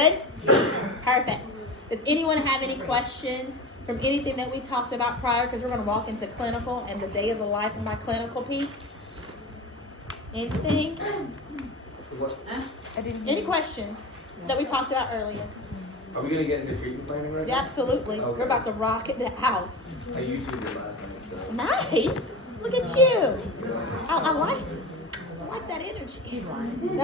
Good? Perfect. Does anyone have any questions from anything that we talked about prior? Because we're going to walk into clinical and the day of the life of my clinical peeps. Anything? Any questions that we talked about earlier? Are we going to get into treatment planning right now? Yeah, absolutely. Okay. We're about to rock it out. I YouTubed it last night, so. Nice. Look at you. I like that energy. He's lying.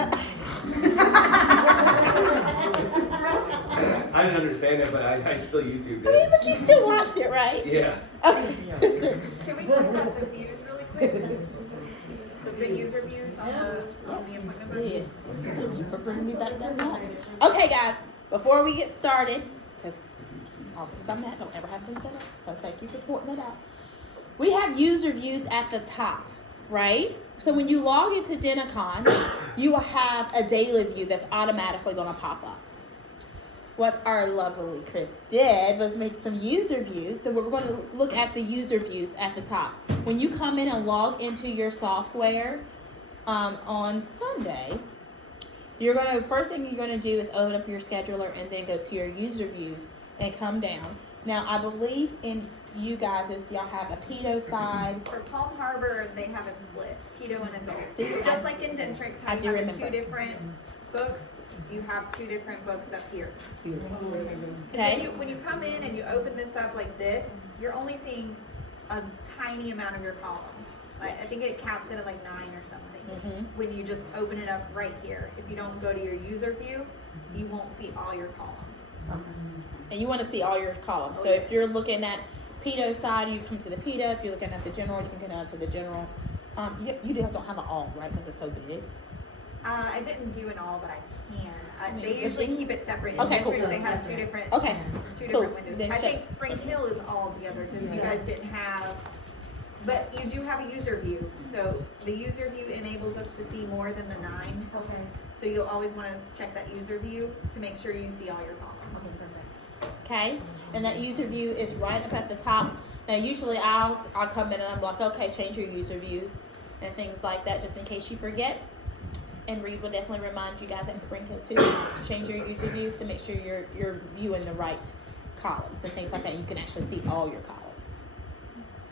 I didn't understand it, but I still YouTubed I mean, it. but you still watched it, right? Yeah. Okay. Can we talk about the views really quick? The user views on the appointment book? Yes. Thank you for bringing me back down that. Okay, guys, before we get started, because offices I'm at don't ever have been set up, so thank you for pointing it out. We have user views at the top, right? So when you log into Denticon, you will have a daily view that's automatically going to pop up. What our lovely Chris did was make some user views. So we're going to look at the user views at the top. When you come in and log into your software on Sunday, first thing you're going to do is open up your scheduler and then go to your user views and come down. Now, I believe in you guys is y'all have a pedo side. For Palm Harbor, they have it split, pedo and adult. See, Just like in Dentrix, I how do you have the remember. two different books, you have two different books up here. Okay. When you come in and you open this up like this, you're only seeing a tiny amount of your columns. I think it caps it at like 9 or something. When you just open it up right here. If you don't go to your user view, you won't see all your columns. And you want to see all your columns. So if you're looking at pedo side, you come to the pedo. If you're looking at the general, you can go down to the general. You guys don't have an all, right? Because it's so big. I didn't do it all, but I can. mean, They usually keep it separate. In Okay, cool. Dentrix, they had two different Okay, cool. windows. Then I show- think Spring Hill is all together because you guys didn't have, but you do have a user view. So the user view enables us to see more than the 9. Okay. So you'll always want to check that user view to make sure you see all your columns. Okay, and that user view is right up at the top. Now, usually I'll come in and I'm like, okay, change your user views and things like that, just in case you forget. And Reed will definitely remind you guys at Spring Hill too to change your user views to make sure you're viewing the right columns and things like that. You can actually see all your columns.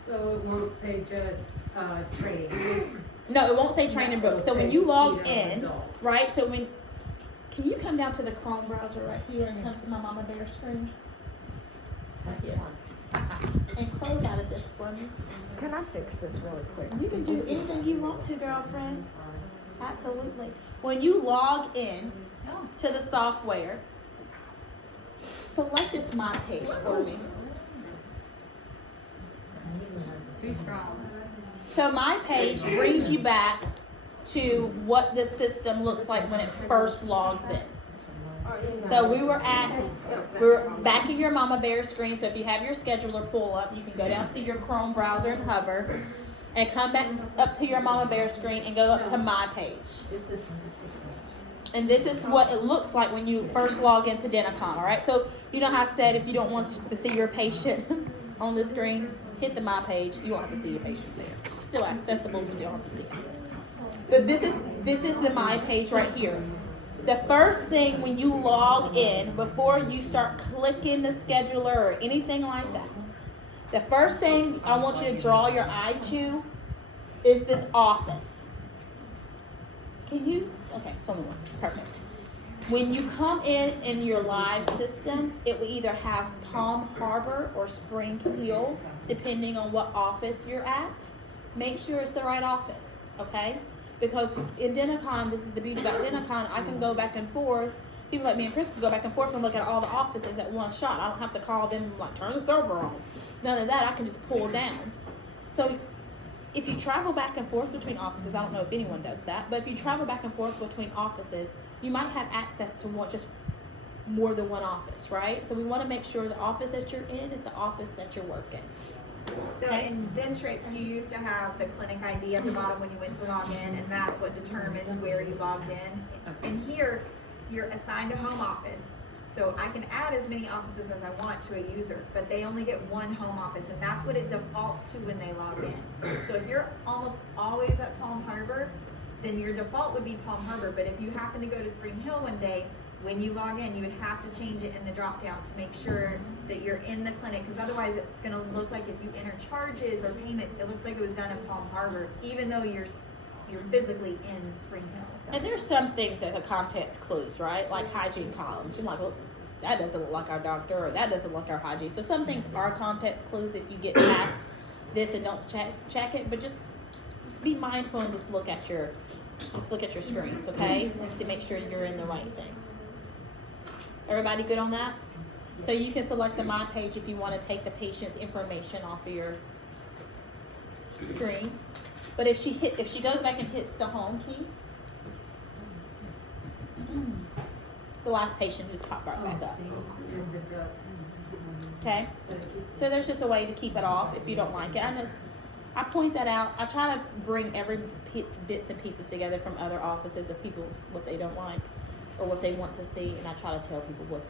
So it won't say just training. No, it won't say training book. So when you log in, Adult. right? So can you come down to the Chrome browser right here and come to my Mama Bear screen? Yeah. And close out of this for me. Can I fix this really quick? You can do anything you want to, girlfriend. Absolutely. When you log in to the software, select this My Page for me. Too strong. So My Page brings you back to what the system looks like when it first logs in. So we're back in your Mama Bear screen. So if you have your scheduler pull up, you can go down to your Chrome browser and hover and come back up to your Mama Bear screen and go up to My Page. And this is what it looks like when you first log into Denticon, all right? So you know how I said if you don't want to see your patient on the screen, hit the My Page. You won't have to see your patient there. Still accessible, but you don't have to see it. But this is the My Page right here. The first thing when you log in, before you start clicking the scheduler or anything like that, the first thing I want you to draw your eye to is this office. Can you? Okay, someone. Perfect. When you come in your live system, it will either have Palm Harbor or Spring Hill, depending on what office you're at. Make sure it's the right office, okay? Because in Denticon, this is the beauty about Denticon, I can go back and forth. People like me and Chris can go back and forth and look at all the offices at one shot. I don't have to call them and like turn the server on. None of that. I can just pull down. So if you travel back and forth between offices, I don't know if anyone does that, but if you travel back and forth between offices, you might have access to just more than one office, right? So we want to make sure the office that you're in is the office that you're working. So Okay. in Dentrix, you used to have the clinic ID at the bottom when you went to log in, and that's what determined where you logged in. And here, you're assigned a home office. So I can add as many offices as I want to a user, but they only get one home office, and that's what it defaults to when they log in. So if you're almost always at Palm Harbor, then your default would be Palm Harbor. But if you happen to go to Spring Hill one day, when you log in, you would have to change it in the drop down to make sure that you're in the clinic, because otherwise it's gonna look like if you enter charges or payments, it looks like it was done in Palm Harbor, even though you're physically in Spring Hill. And there's some things that are context clues, right? Like hygiene columns. You're like, well, that doesn't look like our doctor, or that doesn't look like our hygiene. So some things are context clues if you get past this and don't check it. But just be mindful and just look at your screens, okay? And to make sure you're in the right thing. Everybody good on that? So you can select the My Page if you want to take the patient's information off of your screen. But if she goes back and hits the home key, the last patient just popped right back up. Okay? So there's just a way to keep it off if you don't like it. I point that out. I try to bring every bits and pieces together from other offices of people, what they don't like or what they want to see, and I try to tell people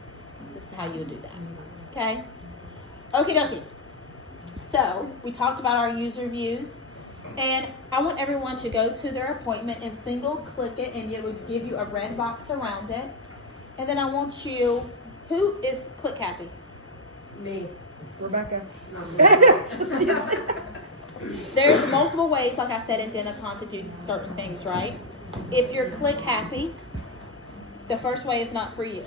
this is how you do that. Okay? Okie dokie. So we talked about our user views. And I want everyone to go to their appointment and single click it, and it will give you a red box around it. And then I want you, who is Click Happy? Me. Rebecca. There's multiple ways, like I said, in Denticon to do certain things, right? If you're Click Happy, the first way is not for you.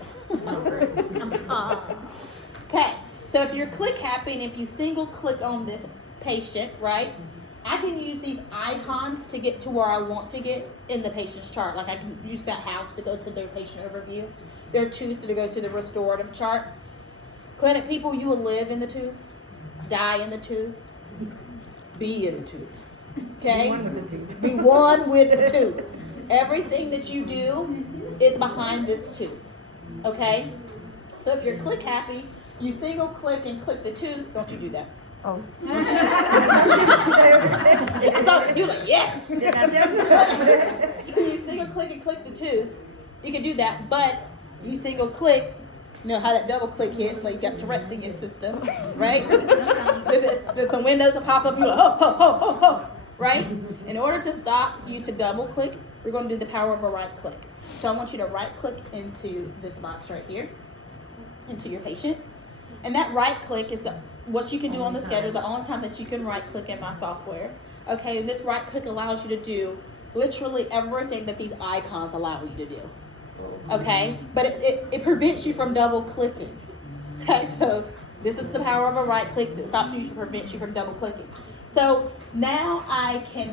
Okay, so if you're Click Happy and if you single click on this patient, right? I can use these icons to get to where I want to get in the patient's chart. Like I can use that house to go to their patient overview, their tooth to go to the restorative chart. Clinic people, you will live in the tooth, die in the tooth, be in the tooth. Okay? Be one with the tooth. Everything that you do is behind this tooth. Okay? So if you're Click Happy, you single click and click the tooth. Don't you do that. Oh. So you're like, yes! So you single click and click the tooth. You can do that, but you single click, you know how that double click hits, so you got Tourette's in your system, right? There's some windows that pop up, you're like, oh, right? In order to stop you to double click, we're going to do the power of a right click. So I want you to right click into this box right here, into your patient. And that right click is what you can do on the schedule, the only time that you can right click in my software. Okay, and this right click allows you to do literally everything that these icons allow you to do. Okay, but it prevents you from double clicking. Okay, so this is the power of a right click that stops you, prevents you from double clicking. So now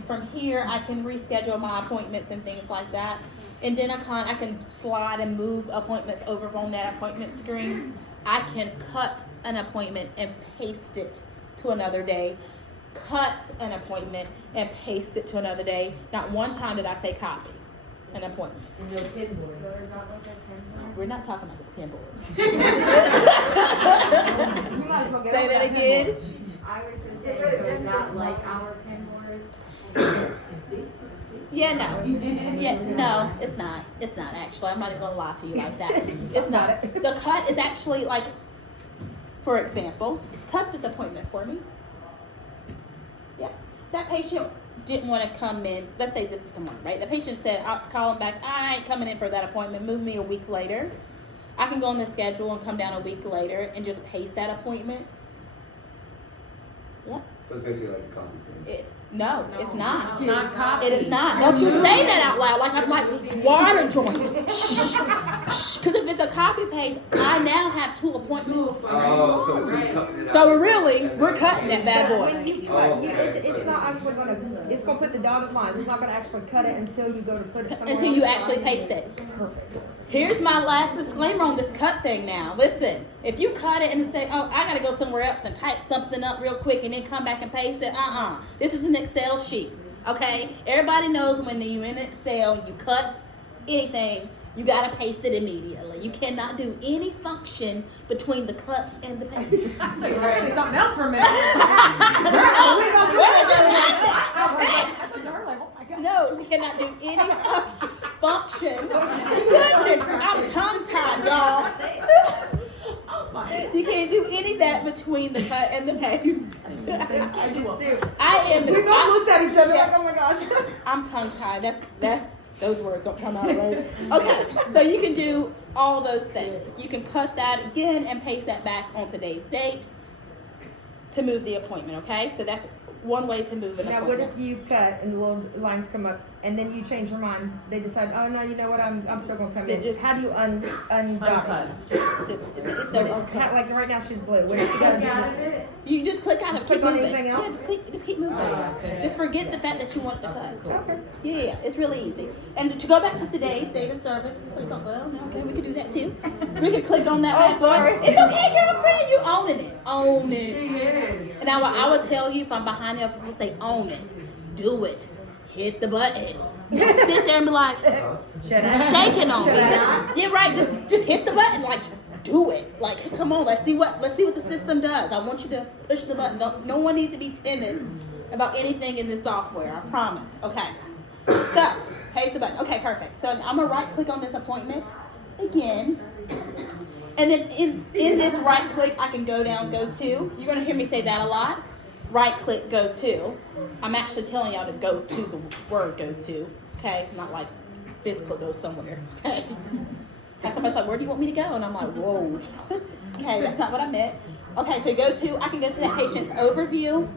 from here, I can reschedule my appointments and things like that. In Denticon, I can slide and move appointments over on that appointment screen. I can cut an appointment and paste it to another day. Cut an appointment and paste it to another day. Not one time did I say copy an appointment. And your pin board. So is that like a pen We're not talking about this pinboard. board? You might as well get Say off that again. pinboard. I was just saying, so is that like our pin board? Yeah, no, it's not. It's not actually. I'm not even gonna lie to you like that. It's not. The cut is actually like, for example, cut this appointment for me. Yeah, that patient didn't want to come in. Let's say this is tomorrow, right? The patient said, "I'll call him back. I ain't coming in for that appointment. Move me a week later." I can go on the schedule and come down a week later and just paste that appointment. Yeah. So it's basically like a copy paste. No, it's not. Not copy. It is not. Don't you say that out loud like I'm like water joint. Because if it's a copy paste, I now have 2 appointments. Oh, so it's just cutting it out. So really, And we're then- cutting that bad When boy. you Oh, cut, okay, so it's not actually it's gonna put the dotted lines. It's not gonna actually cut it until you go to put it somewhere Until you else. actually paste it. Perfect. Here's my last disclaimer on this cut thing now. Listen, if you cut it and say, oh, I gotta go somewhere else and type something up real quick and then come back and paste it, this is an Excel sheet, okay? Everybody knows when you in Excel, you cut anything, you gotta paste it immediately. You cannot do any function between the cut and the paste. Say something else for a minute. No, you cannot do any function. Goodness, I'm tongue-tied, y'all. You can't do any of that between the cut and the paste. I do too. I am. We both looked at each other like, oh my gosh. I'm tongue-tied. That's those words don't come out right. Okay, so you can do all those things. You can cut that again and paste that back on today's date to move the appointment, okay? So that's one way to move an Now, what appointment. if you cut and the little lines come up, and then you change your mind? They decide, oh no, you know what? I'm still gonna come Then in. just- How do you undot it? Just it's no okay. Like right now, she's blue. What if she Click goes? out of it. You just click out of Click keep on moving. anything else? Yeah, just keep moving. Just forget the fact that you want it to cut. Yeah, it's really easy. And to go back to today's date of service, click on. Well, okay, we can do that too. We can click on that. Oh, sorry. It's okay, girlfriend. You owning it. Own it. She is. And I would tell you if I'm behind you, if people say own it, do it, hit the button. Don't sit there and be like shaking on me. Yeah, right. Just hit the button. Like do it. Like come on, let's see what the system does. I want you to push the button. No one needs to be timid about anything in this software. I promise. Okay. So paste the button. Okay, perfect. So I'm gonna right click on this appointment again. And then in this right click, I can go down, go to. You're going to hear me say that a lot. Right click, go to. I'm actually telling y'all to go to the word go to. Okay? Not like physical go somewhere. Okay? And somebody's like, where do you want me to go? And I'm like, whoa. Okay, that's not what I meant. Okay, so go to, I can go to that patient's overview.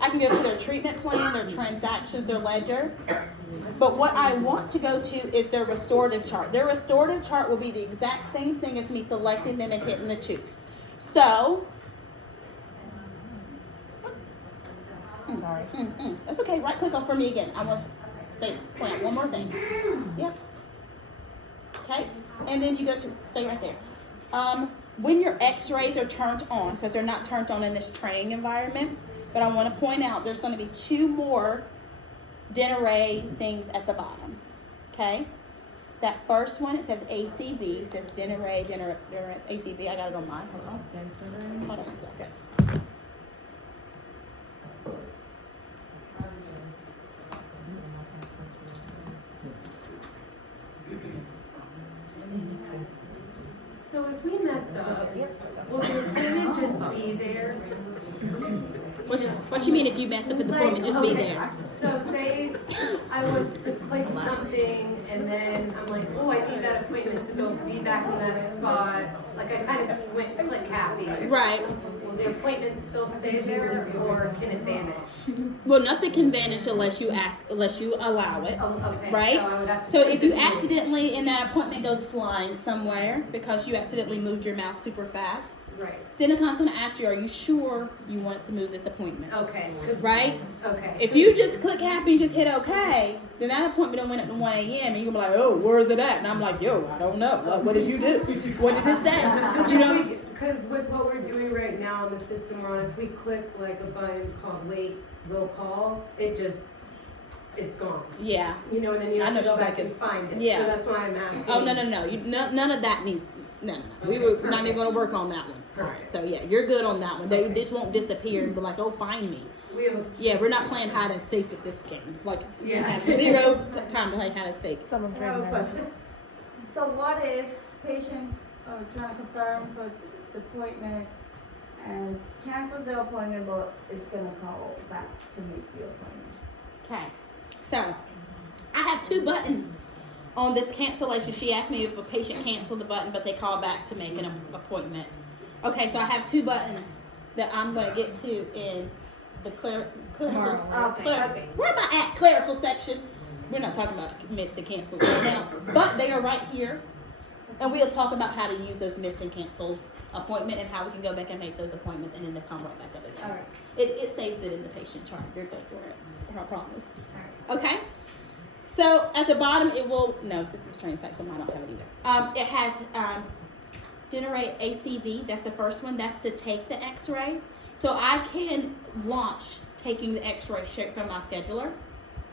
I can go to their treatment plan, their transactions, their ledger. But what I want to go to is their restorative chart. Their restorative chart will be the exact same thing as me selecting them and hitting the tooth. So, Sorry. that's okay. Right click on for me again. I want to point out one more thing. Yeah. Okay. And then you go to, stay right there. When your x-rays are turned on, because they're not turned on in this training environment, but I want to point out there's going to be 2 more Denare things at the bottom. Okay? That first one, it says ACV. It says Denare, it's ACV. I got it on mine. Hold on. Hold on a second. So if we mess up, will the appointment just be there? What you mean if you mess up at the appointment, just be okay, there? So say I was to click something and then I'm like, oh, I need that appointment to go be back in that spot. Like I kind of went click happy. Right. Will the appointment still stay there or can it vanish? Well, nothing can vanish unless you allow it. Oh, okay. Right? So I would have to So click if you it. accidentally, and that appointment goes flying somewhere because you accidentally moved your mouse super fast, Right. Denicon's going to ask you, are you sure you want to move this appointment? Okay. 'Cause- Right? Okay. If you just click happy and just hit OK, then that appointment don't went up to 1 a.m. and you're going to be like, oh, where is it at? And I'm like, yo, I don't know. What did you do? What did it say? You know? Because with what we're doing right now in the system we're on, if we click like a button called wait, will call, it's gone. Yeah. You know, and then you I have know to go she's back like and find it. yeah. So that's why I'm asking. Oh, no. None of that needs, no. We were not even going to work on that one. All right, so yeah, you're good on that one. They just won't disappear and be like, oh, find me. We have a, Yeah, we're not playing hide and seek with this game. It's like we Yeah. have 0 time to play hide and seek. Someone's I have a very question. So what if patient trying to confirm for the appointment and cancels the appointment but is gonna call back to make the appointment? Okay, so I have 2 buttons on this cancellation. She asked me if a patient canceled the button but they call back to make an appointment. Okay, so I have 2 buttons that I'm going to get to in the clerical. Okay. Where am I at? Clerical section. We're not talking about missed and canceled right now, but they are right here, and we'll talk about how to use those missed and canceled appointment and how we can go back and make those appointments and then they come right back up again. All right. It saves it in the patient chart. You're good for it. I promise. Okay. So at the bottom, it will. No, this is training site, so I don't have it either. It has generate ACV. That's the first one. That's to take the X-ray. So I can launch taking the X-ray straight from my scheduler,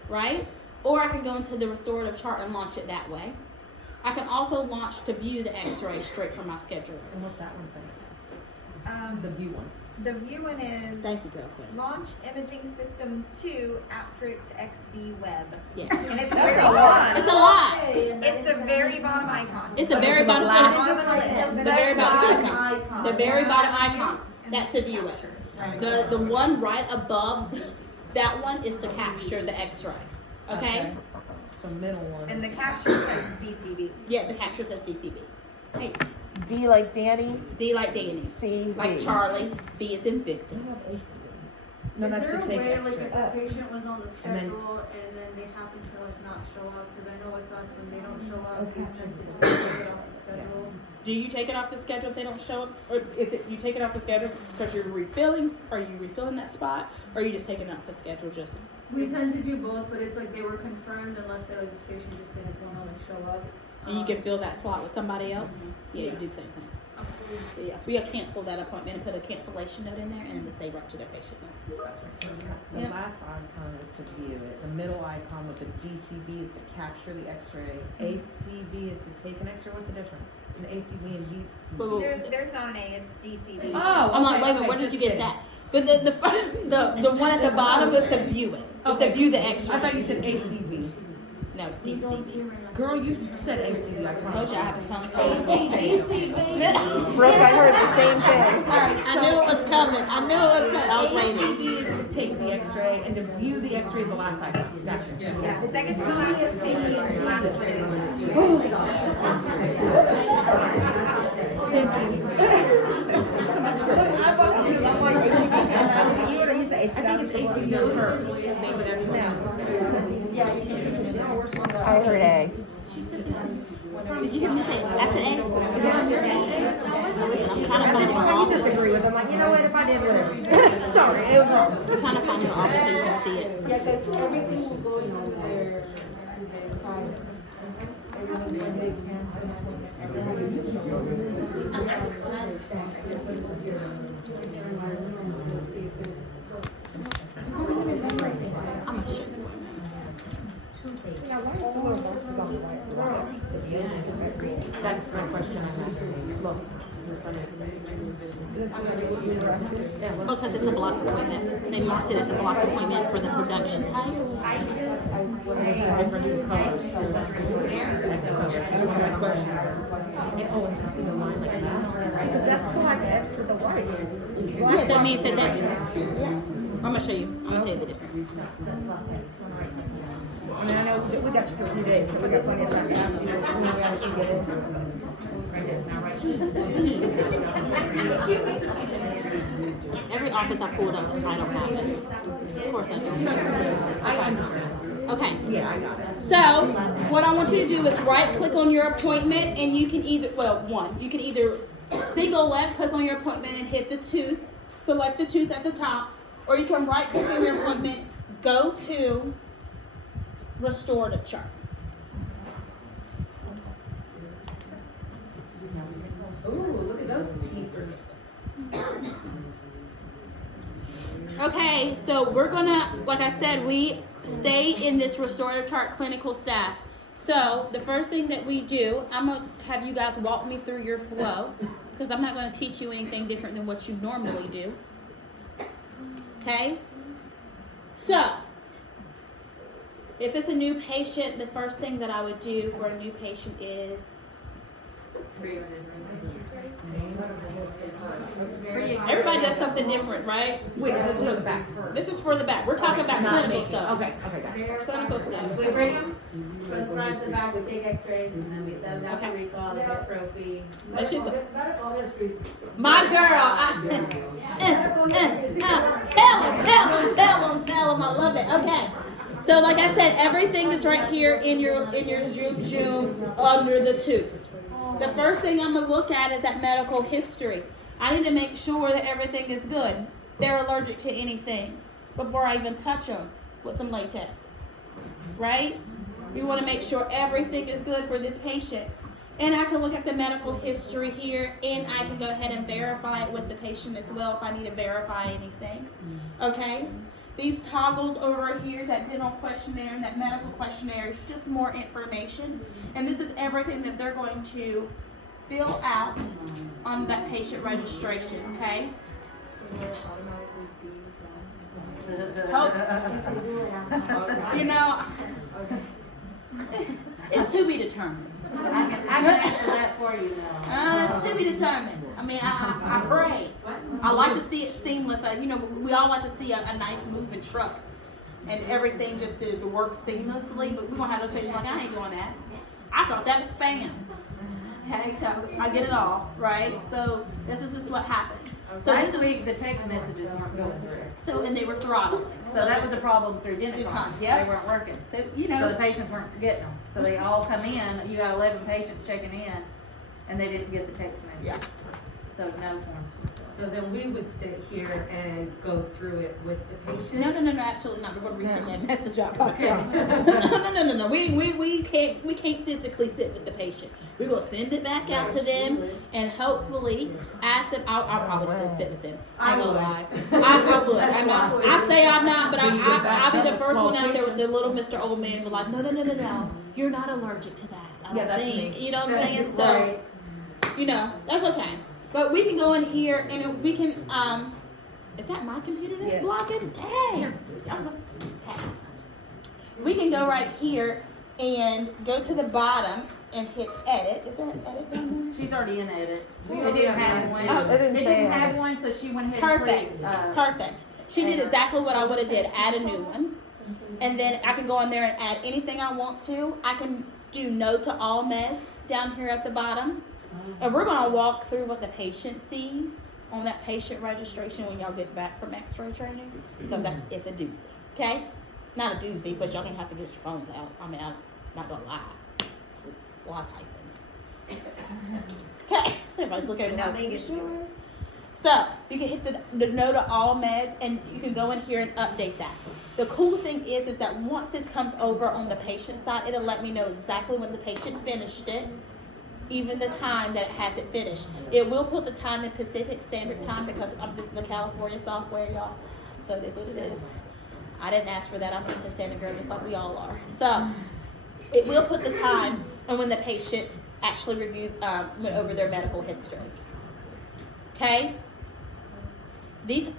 right? Or I can go into the restorative chart and launch it that way. I can also launch to view the X-ray straight from my scheduler. And what's that one say? The view one. The view one is Thank you, girlfriend. Launch Imaging System 2 Aptrix XV Web. Yes. And it's the very bottom. It's a lot. It's the very bottom icon. It's the very bottom icon. The very bottom icon. icon. The very bottom icon. That's to view it. The one right above that one is to capture the X-ray. Okay? So middle one. And the capture says DCB. Yeah, the capture says DCB. Hey, D like Danny, D like Danny. C Like V. Charlie. V is in Victor. No, that's to take Is there a way, like, extra. if the patient was on the And then- schedule and then they happen to like not show up, cause I know with us, when they don't show up, we tend to just take it off the schedule. Do you take it off the schedule if they don't show up? Or is it you take it off the schedule because you're refilling? Are you refilling that spot? Or are you just taking it off the schedule just? We tend to do both, but it's like they were confirmed, and let's say like this patient just didn't wanna like show up. And you can fill that slot with somebody else? Yeah, you do the same thing. Yeah, we cancel that appointment and put a cancellation note in there and it'll say right to their patient notes. The Yep. last icon is to view it. The middle icon with the DCB is to capture the X-ray. ACB is to take an X-ray. What's the difference? An ACB and DCB. Whoa, whoa. There's not an A, it's DCB. Oh, I'm like, okay, wait a minute, okay, where did just you get kidding. that? But the one at the bottom was the view it. Was the view the I extra. thought you said ACB. No, it's DCB. Girl, you said ACB. I Told promise you I you. have a tongue tied. Brooke, I heard the same thing. I knew it was coming. I knew it was coming. I was waiting. ACB is to take the X-ray, and to view the X-ray is the last icon. Gotcha. Yeah, second to the last is the last I think it's ACB first. Maybe that's what. I heard A. Did you hear me say that's an A? Is it on your A? Listen, I'm trying to find your I office. disagree with them. Like, you know what? If I did, whatever. Sorry, it was wrong. I'm trying to find your office so you can see it. Yeah, because everything will go into their file. Everything when they cancel an appointment, I'm gonna show you. That's my question I had. Look. Because it's a block appointment. They marked it as a block appointment for the production type. What's the difference in colors? That's colors. My question is, oh, and you see the line like that? Because that's black X with the white. Yeah, that means that yeah. I'm gonna show you. I'm gonna tell you the difference. I mean, I know we got you for a few days, so we got plenty of time to ask you. We always can get into it. Every office I pulled up, I don't have it. Of course I don't. I understand. Okay. Yeah, I got it. So, what I want you to do is right click on your appointment and you can either, you can either single left click on your appointment and hit the tooth, select the tooth at the top, or you can right click on your appointment, go to restorative chart. Ooh, look at those teethers. Okay, so we're gonna, like I said, we stay in this restorative chart clinical staff. So the first thing that we do, I'm gonna have you guys walk me through your flow because I'm not gonna teach you anything different than what you normally do. Okay? So, if it's a new patient, the first thing that I would do for a new patient is everybody does something different, right? Wait, is this for the back? This is for the back. We're talking about clinical stuff. Okay, gotcha. Clinical stuff. We bring them from the front to the back, we take x-rays, and then we send them out Okay. for recall, they get trophy. Let's just. My girl. Tell him. I love it. Okay. So, like I said, everything is right here in your zoom under the tooth. The first thing I'm gonna look at is that medical history. I need to make sure that everything is good. They're allergic to anything before I even touch them with some latex, right? We want to make sure everything is good for this patient. And I can look at the medical history here, and I can go ahead and verify it with the patient as well if I need to verify anything. Okay? These toggles over here is that dental questionnaire and that medical questionnaire is just more information. And this is everything that they're going to fill out on that patient registration, okay? You know, it's to be determined. I can answer that for you now. It's to be determined. I mean, I pray. I like to see it seamless. We all like to see a nice moving truck and everything just to work seamlessly, but we're going to have those patients like, I ain't doing that. I thought that was spam. Okay, so I get it all, right? So this is just what happens. So this Last is, week, the text messages weren't going through. so, and they were throttling. So that was a problem through Just Denticon. fine, yep. They weren't working. So, you So know, the patients weren't getting them. So they all come in, you got 11 patients checking in, and they didn't get the text message. yeah. So no forms. So then we would sit here and go through it with the patient? No, absolutely not. We're going to resend that message out. Okay. No. We can't physically sit with the patient. We're going to send it back out to them and hopefully ask them. I'll probably still sit with them. I ain't gonna lie. I would. I'm not. I say I'm not, but I'll be the first one out there with the little Mr. Old Man. Be like, no. You're not allergic to that. I don't that's think. me. You know what I'm saying? So, you know, that's okay. But we can go in here and we can, is that my computer that's blocking? Dang. Okay. We can go right here and go to the bottom and hit edit. Is there an edit down there? She's already in edit. We It already didn't have have one. one. Oh, it didn't It say didn't have edit. one, so she went ahead Perfect. and Perfect. She did exactly what I would have did. Add a new one. And then I can go in there and add anything I want to. I can do no to all meds down here at the bottom. And we're going to walk through what the patient sees on that patient registration when y'all get back from x-ray training. Because it's a doozy. Okay? Not a doozy, but y'all going to have to get your phones out. I mean, I'm not going to lie. It's a lot of typing. Okay. Everybody's looking at me Now like, they get to sure? So, you can hit the no to all meds and you can go in here and update that. The cool thing is that once this comes over on the patient side, it'll let me know exactly when the patient finished it, even the time that it has it finished. It will put the time in Pacific Standard Time because this is the California software, y'all. So it is what it is. I didn't ask for that. I'm Eastern Standard Girl, just like we all are. So it will put the time and when the patient actually went over their medical history. Okay? These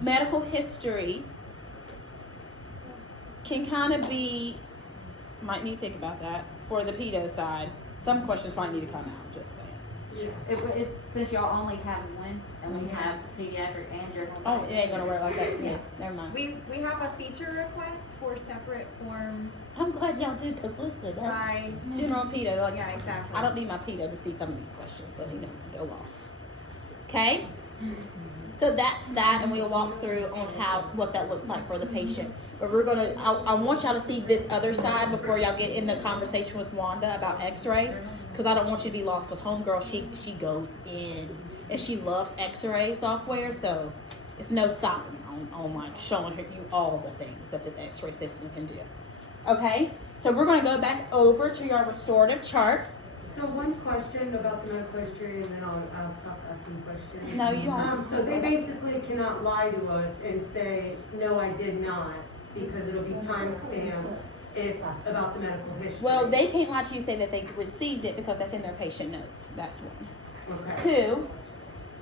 medical history can kind of be, might need to think about that for the pedo side. Some questions might need to come out, just saying. since y'all only have one, and we have pediatric and general. Oh, it ain't gonna work like that. Yeah, never mind. We have a feature request for separate forms I'm glad y'all did, because listen, that's by, general pedo. Like, yeah, exactly. I don't need my pedo to see some of these questions, but you know, go off. Okay? So that's that, and we'll walk through on what that looks like for the patient. But we're gonna, I want y'all to see this other side before y'all get in the conversation with Wanda about x-rays, because I don't want you to be lost, because homegirl, she goes in, and she loves x-ray software, so it's no stopping on like showing you all the things that this x-ray system can do. Okay? So we're gonna go back over to your restorative chart. So one question about the medical history, and then I'll stop asking questions. No, you don't. So they basically cannot lie to us and say, no, I did not, because it'll be time-stamped about the medical history. Well, they can't lie to you, say that they received it because that's in their patient notes. That's one. Okay. Two,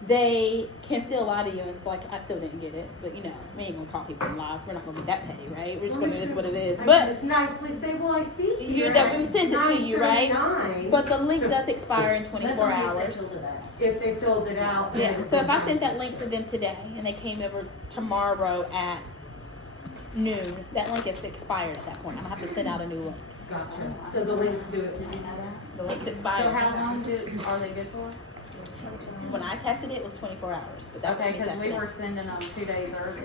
they can still lie to you and it's like, I still didn't get it. But you know, we ain't gonna call people lies. We're not gonna be that petty, right? We're just gonna, it is what it is. I But just nicely say, well, I see here. that we sent it to you, right? 9:39. But the link does expire in 24 hours. If they filled it out. Yeah, so if I sent that link to them today and they came over tomorrow at noon, that link is expired at that point. I'm gonna have to send out a new link. Gotcha. So the links do it. The link's expired. So how long are they good for? When I tested it, it was 24 hours. But that's Okay, when because they we tested were sending them 2 days early.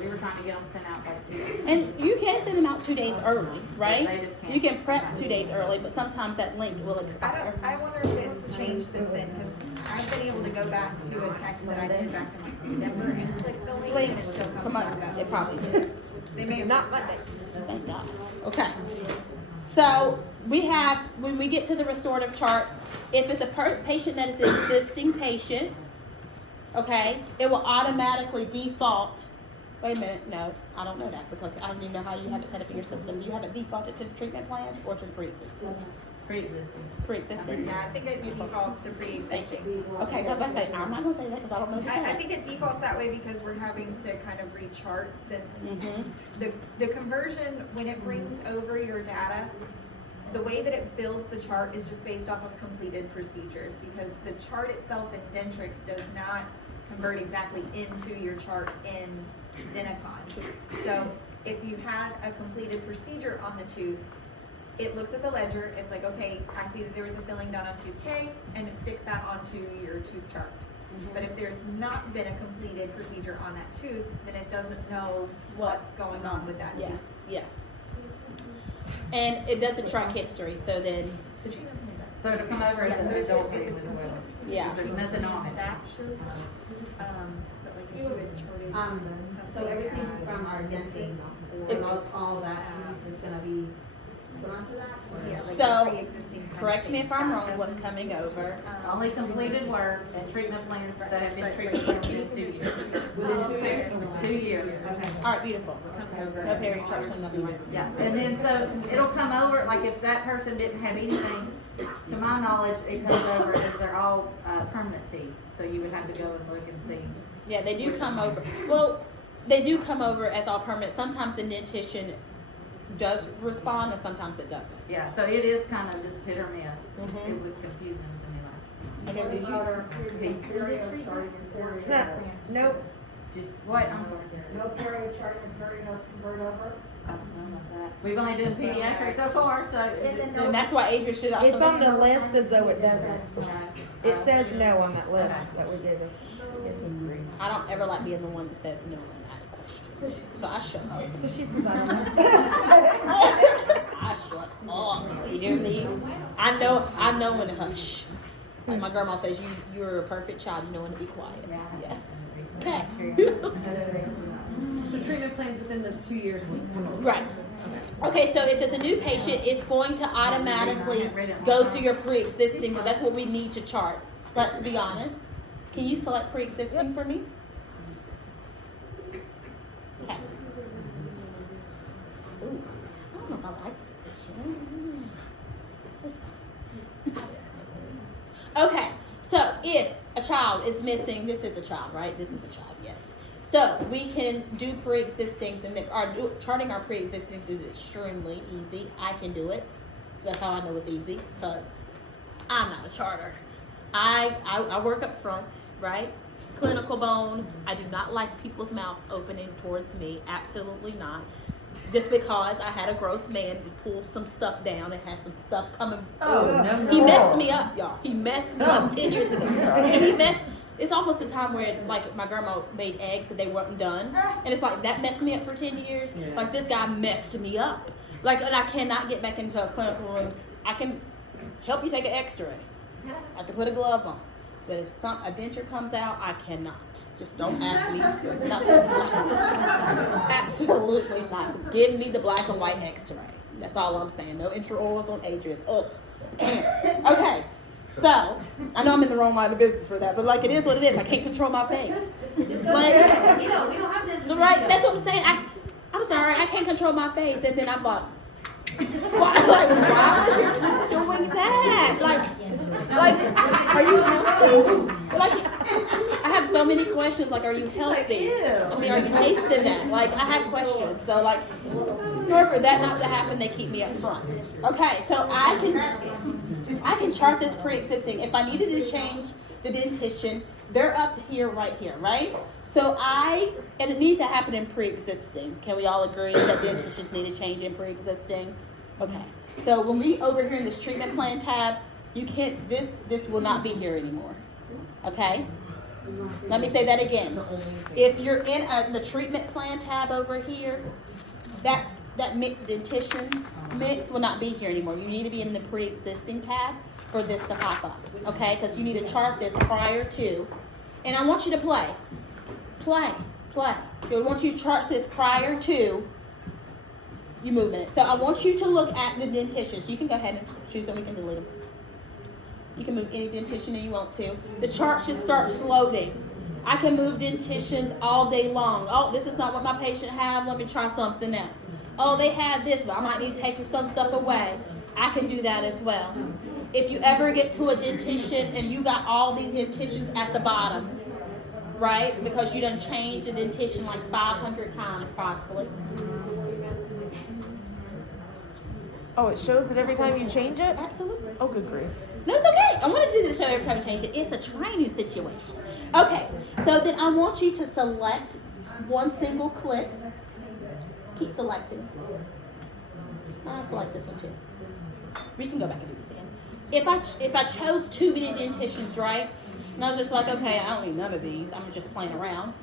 We were trying to get them sent out like 2 days. it. And you can send them out 2 days early, right? They just can't. You can prep 2 days early, but sometimes that link will expire. I wonder if it's changed since then, because I've been able to go back to a text that I did back in like December and click the link and it still comes Come on, back it up. probably did. They may have not Monday. Thank God. Okay. So we have, when we get to the restorative chart, if it's a patient that is an existing patient, okay, it will automatically default. Wait a minute, no, I don't know that because I don't even know how you have it set up in your system. Do you have it defaulted to the treatment plans or to the pre-existing? Pre-existing. Pre-existing? Yeah, I think it defaults to pre-existing. Okay, because I say, I'm not going to say that because I don't know the I think it defaults that way because we're having to kind of rechart since the conversion, when it brings over your data, the way that it builds the chart is just based off of completed procedures because the chart itself in Dentrix does not convert exactly into your chart in Denticon. So if you had a completed procedure on the tooth, it looks at the ledger, it's like, okay, I see that there was a filling done on tooth K, and it sticks that onto your tooth chart. But if there's not been a completed procedure on that tooth, then it doesn't know what's going on with that Yeah, tooth. yeah. And it doesn't track history, so then, The treatment plan does. So to come over as an adult as well. yeah. There's nothing on it. That shows up, but like if you had charted. So everything from our dentist, Is- all that is gonna be put onto that? Yeah, like So, the pre-existing kind of correct me thing. if I'm wrong, what's coming over. Only completed work and treatment plans that have been treated within 2 years. Within 2 years? 2 years. All right, beautiful. No Perry charts on nothing. Yeah, and then so it'll come over, like if that person didn't have anything, to my knowledge, it comes over as they're all permanent teeth. So you would have to go and look and see. Yeah, they do come over. Well, they do come over as all permanent. Sometimes the dentition does respond, and sometimes it doesn't. Yeah, so it is kind of just hit or miss. Mhm. It was confusing to me last And then did you? Nope. Just, what, I'm sorry. No period chart and period notes convert over? I don't know about that. We've only done pediatrics so far, so. And that's why Adrian should also. It's on the list as though it doesn't. Okay. It says no on that list that we did. I don't ever like being the one that says no when I have questions. So I shut up. So she's designing. I shut up. You hear me? I know when to hush. Like my grandma says, you're a perfect child. You know when to be quiet. Yes. Okay. So treatment plans within the 2 years will come over. Right. Okay, so if it's a new patient, it's going to automatically go to your pre-existing, because that's what we need to chart. Let's be honest. Can you select pre-existing for me? Okay. Ooh, I don't know if I like this patient. It's fine. Okay, so if a child is missing, this is a child, right? This is a child, yes. So we can do pre-existings, and charting our pre-existings is extremely easy. I can do it. So that's how I know it's easy, because I'm not a charter. I work up front, right? Clinical bone. I do not like people's mouths opening towards me. Absolutely not. Just because I had a gross man to pull some stuff down and had some stuff coming. He messed me up, y'all. He messed me up 10 years ago. And it's almost the time where, like, my grandma made eggs and they weren't done. And it's like, that messed me up for 10 years. Yeah. Like, this guy messed me up. Like, and I cannot get back into a clinical room. I can help you take an x-ray. I can put a glove on. But if a denture comes out, I cannot. Just don't ask me to. No. Absolutely not. Give me the black and white x-ray. That's all I'm saying. No intraorals on Adrian. Ugh. Okay. So, I know I'm in the wrong line of business for that, but like, it is what it is. I can't control my face. Like, we don't have to. Right, that's what I'm saying. I'm sorry, I can't control my face, and then I'm like, why was you doing that? Like, are you healthy? Like, I have so many questions. Like, are you healthy? I mean, are you tasting that? Like, I have questions. So, like, in order for that not to happen, they keep me up front. Okay, so I can chart this pre-existing. If I needed to change the dentition, they're up here, right here, right? So and it needs to happen in pre-existing. Can we all agree that dentitions need to change in pre-existing? Okay. So when we over here in this treatment plan tab, you can't, this will not be here anymore. Okay? Let me say that again. If you're in the treatment plan tab over here, that mixed dentition mix will not be here anymore. You need to be in the pre-existing tab for this to pop up. Okay? Because you need to chart this prior to, and I want you to play. I want you to chart this prior to you moving it. So I want you to look at the dentitions. You can go ahead and choose them. We can delete them. You can move any dentition you want to. The chart should start loading. I can move dentitions all day long. Oh, this is not what my patient have. Let me try something else. Oh, they have this, but I might need to take some stuff away. I can do that as well. If you ever get to a dentition and you got all these dentitions at the bottom, right? Because you done changed the dentition like 500 times possibly. Oh, it shows it every time you change it? Absolutely. Oh, good grief. No, it's okay. I wanted to do the show every time you change it. It's a training situation. Okay, so then I want you to select one single clip. Keep selecting. I'll select this one too. we can go back and do this again. If I chose too many dentitions, right? And I was just like, okay, I don't need none of these. I'm just playing around.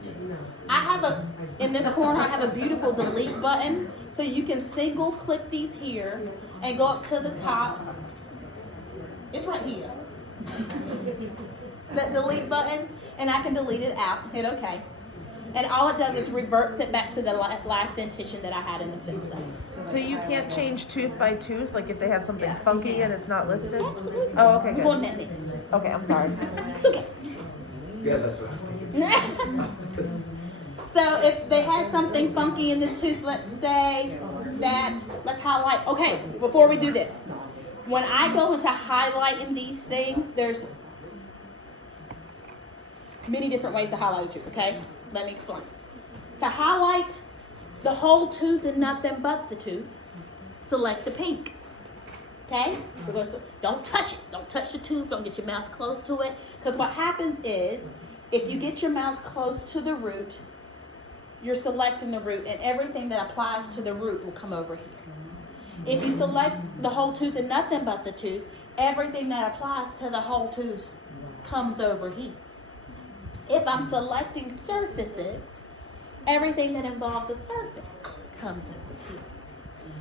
In this corner, I have a beautiful delete button. So you can single click these here and go up to the top. It's right here. That delete button, and I can delete it out, hit okay. And all it does is reverts it back to the last dentition that I had in the system. So you can't change tooth by tooth, like if they have something funky and it's not listed? Absolutely. Oh, okay. We're Good. going Netflix. Okay, I'm sorry. It's okay. Yeah, that's what I'm thinking. So if they had something funky in the tooth, let's say that, let's highlight, okay, before we do this, when I go into highlighting these things, there's many different ways to highlight a tooth, okay? Let me explain. To highlight the whole tooth and nothing but the tooth, select the pink, okay? Don't touch it. Don't touch the tooth. Don't get your mouse close to it. Because what happens is, if you get your mouse close to the root, you're selecting the root, and everything that applies to the root will come over here. If you select the whole tooth and nothing but the tooth, everything that applies to the whole tooth comes over here. If I'm selecting surfaces, everything that involves a surface comes over here.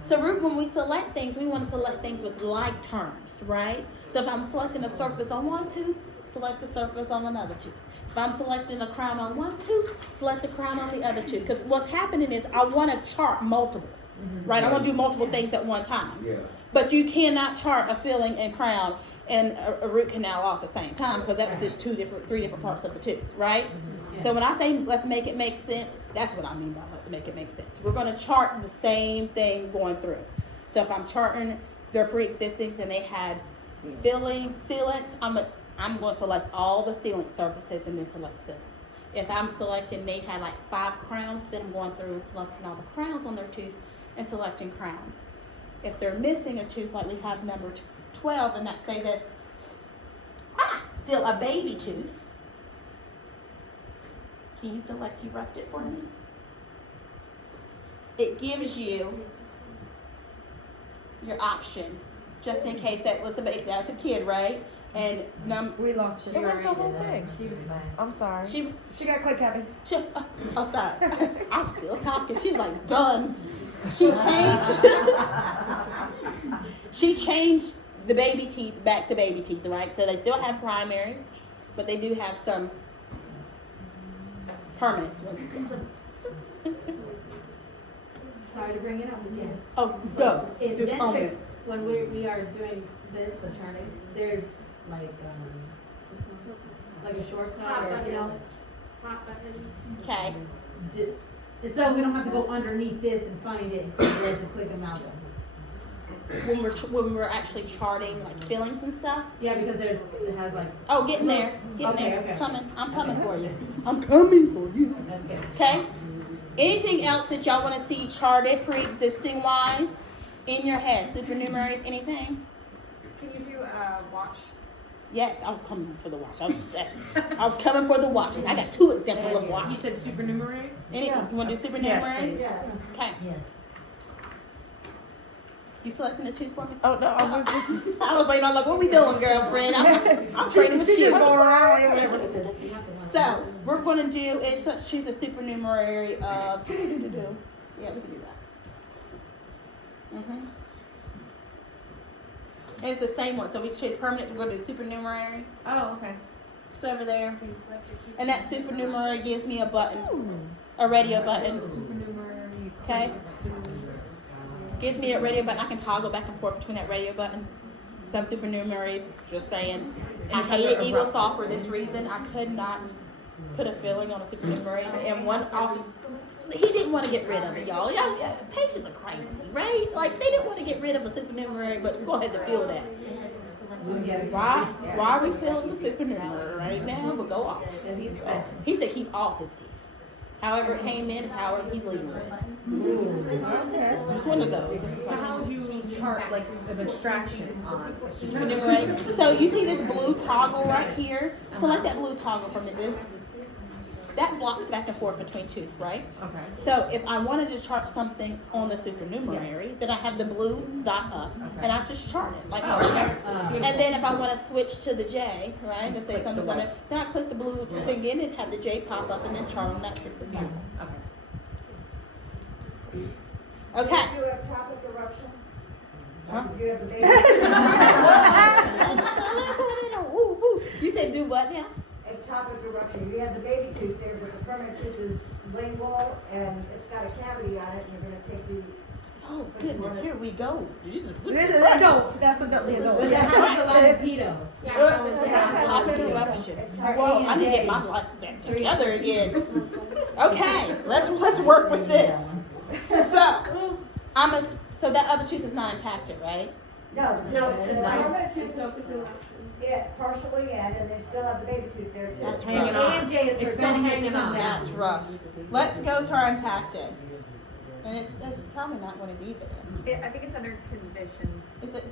So when we select things, we want to select things with like terms, right? So if I'm selecting a surface on one tooth, select the surface on another tooth. If I'm selecting a crown on one tooth, select the crown on the other tooth. Because what's happening is I want to chart multiple, right? I want to do multiple things at one time. Yeah. But you cannot chart a filling and crown and a root canal all at the same time, because that was just three different parts of the tooth, right? So when I say let's make it make sense, that's what I mean by let's make it make sense. We're going to chart the same thing going through. So if I'm charting their pre-existings and they had fillings, sealants, I'm going to select all the sealant surfaces and then select sealants. If I'm selecting they had like 5 crowns, then I'm going through and selecting all the crowns on their tooth and selecting crowns. If they're missing a tooth, like we have number 12, and that's say that's still a baby tooth, can you select erect it for me? It gives you your options, just in case that was a baby. That's a kid, right? And We lost her. She read the whole thing. She was fine. I'm sorry. She got quick, Abby. I'm sorry. I'm still talking. She's like done. She changed the baby teeth back to baby teeth, right? So they still have primary, but they do have some permanent ones. Sorry to bring it up again. Oh, go. In Just own Dentrix, it. when we are doing this, the turning, there's like a shortcut or, you know. Okay. So we don't have to go underneath this and find it, there's a quick amount. When we're actually charting like fillings and stuff. Yeah, because it has like. Oh, getting there. Getting Okay, there. okay. I'm coming for you. I'm coming for you. Okay. Okay? Anything else that y'all want to see charted pre-existing wise in your head? Supernumeraries, anything? Can you do watch? Yes, I was coming for the watch. I was coming for the watches. I got 2 examples of You watches. said supernumerary? Anything? You want to do supernumeraries? Yes, Okay. Yes. You selecting the tooth for me? Oh, no, I'm just... I was waiting on like, what we doing, girlfriend? I'm training with She you. just go around. So we're going to do is choose a supernumerary of. Yeah, we can do that. And it's the same one. So we choose permanent. We're going to do supernumerary. Oh, okay. It's over there. And that supernumerary gives me a button, a radio button. Okay. Gives me a radio button. I can toggle back and forth between that radio button. Some supernumeraries, just saying. I hated Eagle Soft for this reason. I could not put a filling on a supernumerary. And one off, he didn't want to get rid of it, y'all. Patients are crazy, right? Like, they didn't want to get rid of a supernumerary, but go ahead and fill that. Why are we filling the supernumerary right now? We'll go off. He said keep all his teeth. However it came in is however he's leaving with. It's one of those. So how would you chart like an extraction on a Supernumerary. So you see this blue toggle right here? Select that blue toggle from the boo. that blocks back and forth between tooth, right? Okay. So if I wanted to chart something on the supernumerary, then I have the blue dot up, and I just chart it like that. And then if I want to switch to the J, right, to say Click something's the on white. it, then I click the blue thing again and have the J pop up, and then chart on that tooth as well. Okay. Okay. Do you have topic eruption? Huh? Do you have the baby? Woo, woo. You said do what now? Ectopic eruption. You have the baby tooth there, but the permanent tooth is lingual and it's got a cavity on it, and you're gonna take the. Oh goodness, here we go. Jesus, this This is is right. adults, that's adult, the adults. But that has a lot of pedo. Topic eruption. Whoa, I need to get my life back together again. Okay, let's work with this. So that other tooth is not impacted, right? No, No, the it's not. permanent tooth is partially in, and then still have the baby tooth there too. That's Hanging rough. on. AMJ is It's for still some hanging on. That's rough. Let's go to our impacted. And it's probably not going to be there. I think it's under conditions. Is it?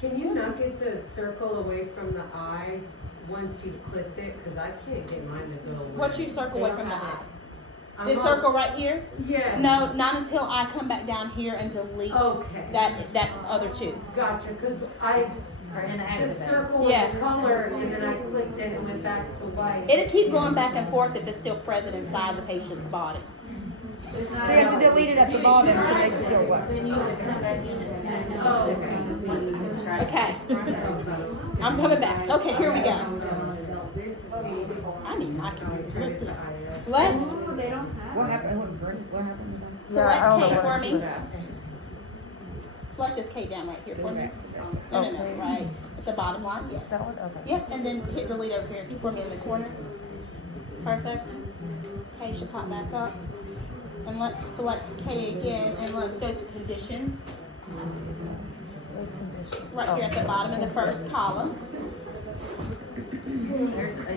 Can you not get the circle away from the eye once you've clicked it? Because I can't get mine to go away. What's your circle away from the eye? I'm This on- circle right here? Yes. No, not until I come back down here and delete Okay. that other tooth. Gotcha, because the circle was Yeah. colored and then I clicked it and it went back to white. It'll keep going back and forth if it's still present inside the patient's body. So you have to delete it at the bottom to make it go away. Okay. I'm coming back. Okay, here we go. I need my computer. Let's What happened, what happened? select I don't know K what for to me. do that. Select this K down right here for me. No, right at the bottom line, yes. That one? Okay. Yep, and then hit delete over here for me in the corner. Perfect. K should pop back up. And let's select K again, and let's go to conditions. Right here at the bottom in the first column. There's a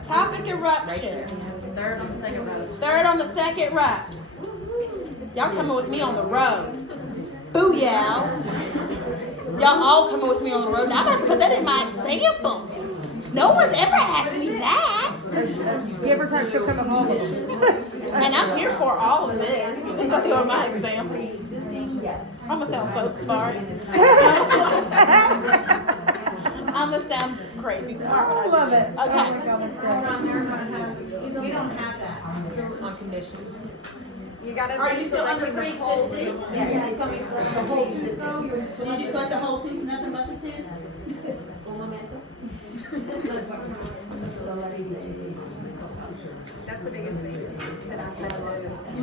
topic Atopic eruption. eruption. Third on the second row. Third on the second row. Y'all coming with me on the road. Booyah. Y'all all coming with me on the road. Now I'm about to put that in my examples. No one's ever asked me that. You ever touch your come home? And I'm here for all of this. These are my examples. I'm gonna sound so smart. I'm gonna sound crazy smart. I love it. Okay. We don't have that. On conditions. You gotta. Are you still under selecting the whole pre-existing? Yeah, they told me the whole tooth though. Did you select the whole tooth, nothing but the tooth? That's the biggest thing that I've had to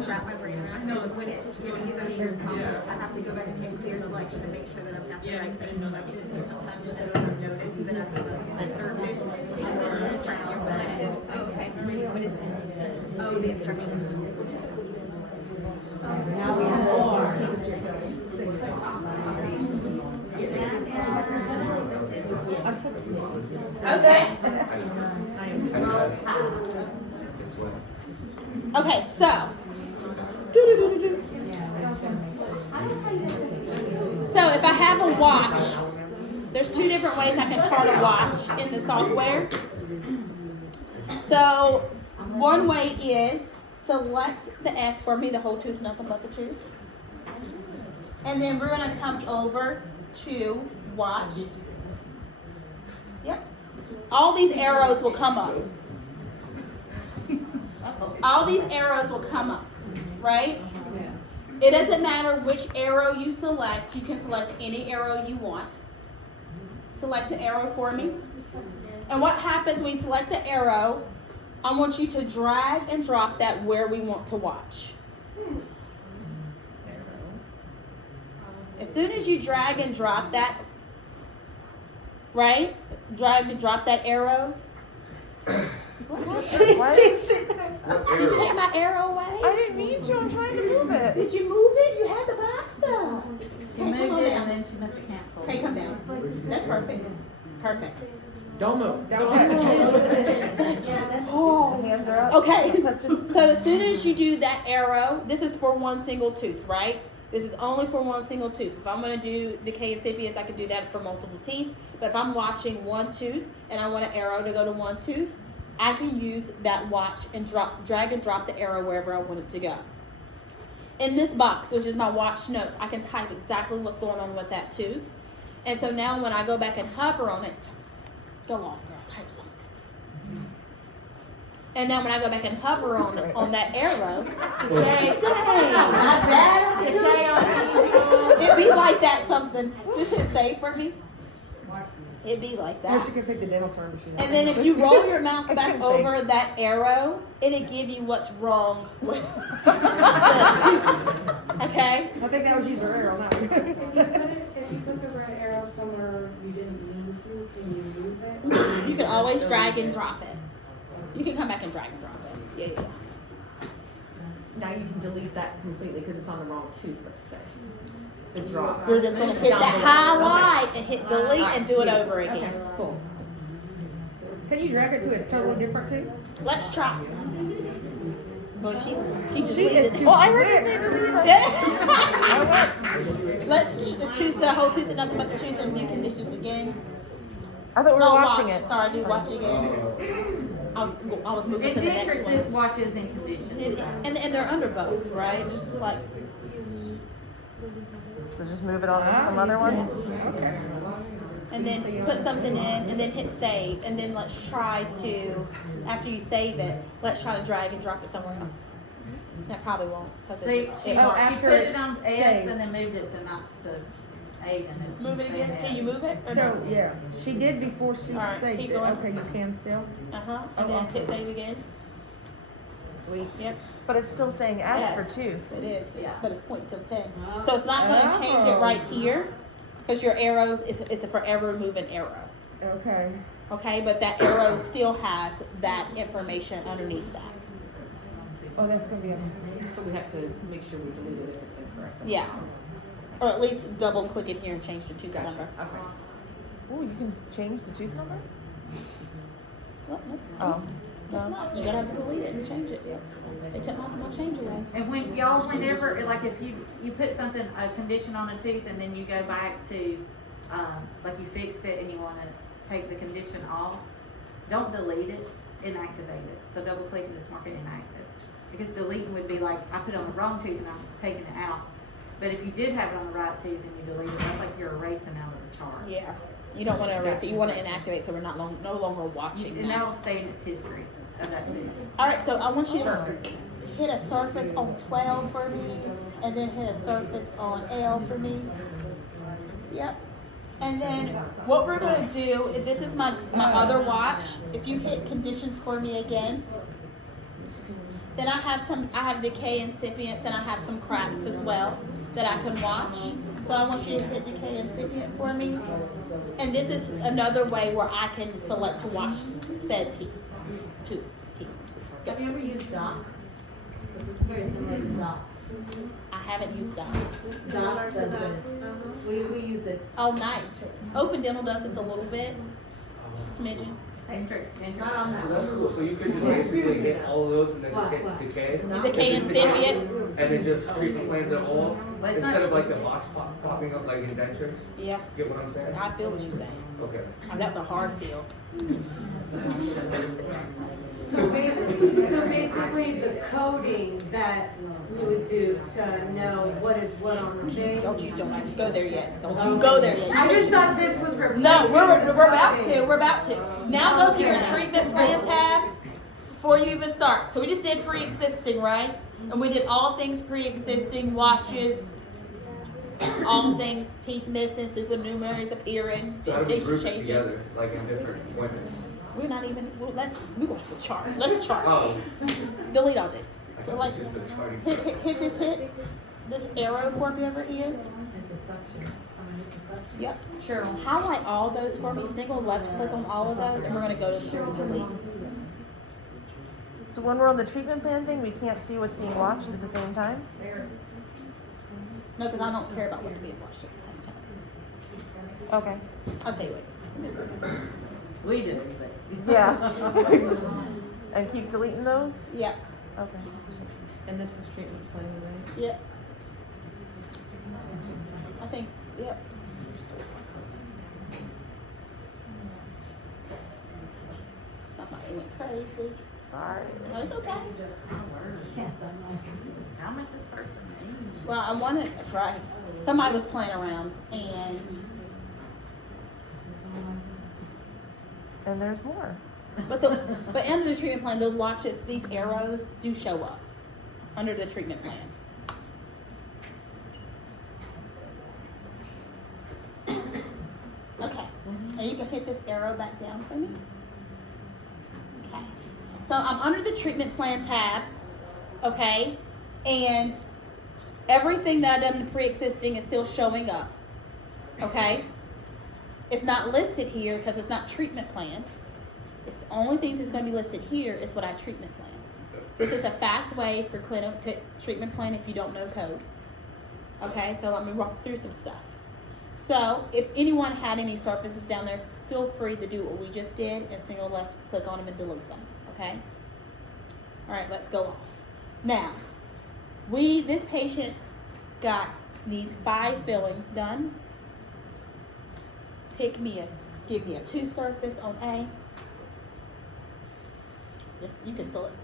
wrap my brain around. Because when it's giving you those shared comments, I have to go back and take clear selection to make sure that I've got the right thing selected. Because sometimes it doesn't notice that I've got a surface and then it's like you're selected. Oh, okay. What is it? Oh, the instructions. Now we have more. Okay. This way. Okay, so. So if I have a watch, there's two different ways I can chart a watch in the software. So one way is select the S for me, the whole tooth, nothing but the tooth. And then we're gonna come over to watch. Yep. All these arrows will come up. All these arrows will come up, right? It doesn't matter which arrow you select. You can select any arrow you want. Select an arrow for me. And what happens when you select the arrow, I want you to drag and drop that where we want to watch. As soon as you drag and drop that, right? Drag and drop that arrow. What happened? Did you take my arrow away? I didn't need you. I'm trying to move it. Did you move it? You had the box up. She Hey, come moved on it down. and then she must have canceled. Hey, come down. That's perfect. Perfect. Don't move. Oh, hands are up. Okay. So as soon as you do that arrow, this is for one single tooth, right? This is only for one single tooth. If I'm gonna do decay incipients, I can do that for multiple teeth. But if I'm watching one tooth and I want an arrow to go to one tooth, I can use that watch and drag and drop the arrow wherever I want it to go. In this box, which is my watch notes, I can type exactly what's going on with that tooth. And so now when I go back and hover on it, go off, girl, type something. And now when I go back and hover on it, on that arrow, it'd be like that something. Just hit save for me. It'd be like Or that. she could pick the dental term. And then if you roll your mouse back over that arrow, it'll give you what's wrong with okay? I think that was user error on that one. If you put the red arrow somewhere you didn't mean to, can you move it? You can always drag and drop it. You can come back and drag and drop it. Yeah. Now you can delete that completely because it's on the wrong tooth, let's say. The drop. We're just gonna hit that highlight and hit delete and do it over again. Okay, cool. Can you drag it to a totally different tooth? Let's try. Well, she deleted She is it. too Well, I heard you say delete it. Let's choose the whole tooth and nothing but the tooth and new conditions again. I thought we were No, watching watch. it. Sorry, do watch again. I was moving to the next Dentures one. watches and conditions. And they're under both, right? Just like So just move it on to some other one. and then put something in and then hit save and then let's try to after you save it, let's try to drag and drop it somewhere else. That probably won't because So she it put it on S and then moved it to not to A and then. move it again. Can you move it? Or So, no? yeah, she did before she Alright, saved keep it. going. Okay, you can still. And then hit save again. Sweet. Yep. But it's still saying S Yes. for tooth. It is, but it's 0.10. So it's not going to change it right here because your arrow is a forever moving arrow. Okay. Okay, but that arrow still has that information underneath that. Oh, that's gonna be a So we have to make sure we delete it if it's incorrect. Yeah. Or at least double click in here and change the tooth number. Okay. Oh, you can change the tooth number? What? No. Oh. That's not. You gotta have to delete it and change it. Yep. They took my change away. And when y'all, whenever, like if you put something, a condition on a tooth and then you go back to, like you fixed it and you wanna take the condition off, don't delete it, inactivate it. So double click and just mark it inactive. Because deleting would be like, I put it on the wrong tooth and I'm taking it out. But if you did have it on the right tooth and you delete it, that's like you're erasing out of the chart. Yeah. You don't want to erase it. You want to inactivate so we're not no longer watching And that. that'll stay in its history of that tooth. All right, so I want you to hit a surface on 12 for me, and then hit a surface on L for me. Yep. And then what we're going to do, is this is my other watch. If you hit conditions for me again, then I have decay incipients and I have some cracks as well that I can watch. So I want you to hit decay incipient for me. And this is another way where I can select to watch said teeth. Have you ever used Docs? This is very similar to Docs. I haven't used Docs. Docs does this. We use this. Oh, nice. Open Dental does this a little bit. Smidgen. Not on So that. that's cool. So you could just basically get all of those and then just hit decay. Decay incipient. And then just treatment plans at all But it's instead not- of like the box popping up like indentures. Yeah. Get what I'm saying? I feel what you're saying. Okay. That's a hard feel. So basically the coding that we would do to know what is what on the thing. Don't you go there yet. Don't you go there yet. I just thought this was replacing. No, we're the about coding. to. We're about to. Now go to your treatment plan tab before you even start. So we just did pre-existing, right? And we did all things pre-existing, watches, all things teeth missing, supernumeraries appearing, So how do we dentition group it changing. together, like in different appointments? We're not even. We're going to chart. Let's chart. Oh. Delete all this. I So thought like, you just said starting. hit this arrow for me over here. Yep. Sure. Highlight all those for me. Single left click on all of those, and we're gonna go to delete. So when we're on the treatment plan thing, we can't see what's being watched at the same time? No, because I don't care about what's being watched at the same time. Okay. I'll tell you what. Give me a second. We do, but. Yeah. And keep deleting those? Yep. Okay. And this is treatment planning, right? Yep. I think, yep. Somebody went crazy. Sorry. No, it's okay. How much is person name? Well, I wanted, right, somebody was playing around and, And there's more. but under the treatment plan, those watches, these arrows do show up under the treatment plan. Okay, and you can hit this arrow back down for me. Okay, so I'm under the treatment plan tab, okay, and everything that I've done in the pre-existing is still showing up, okay? It's not listed here because it's not treatment plan. It's the only thing that's going to be listed here is what I treatment plan. This is a fast way for treatment plan if you don't know code. Okay, so let me walk through some stuff. So if anyone had any surfaces down there, feel free to do what we just did and single left click on them and delete them. Okay? All right, let's go off. Now, this patient got these 5 fillings done. Give me a 2 surface on A. You can select.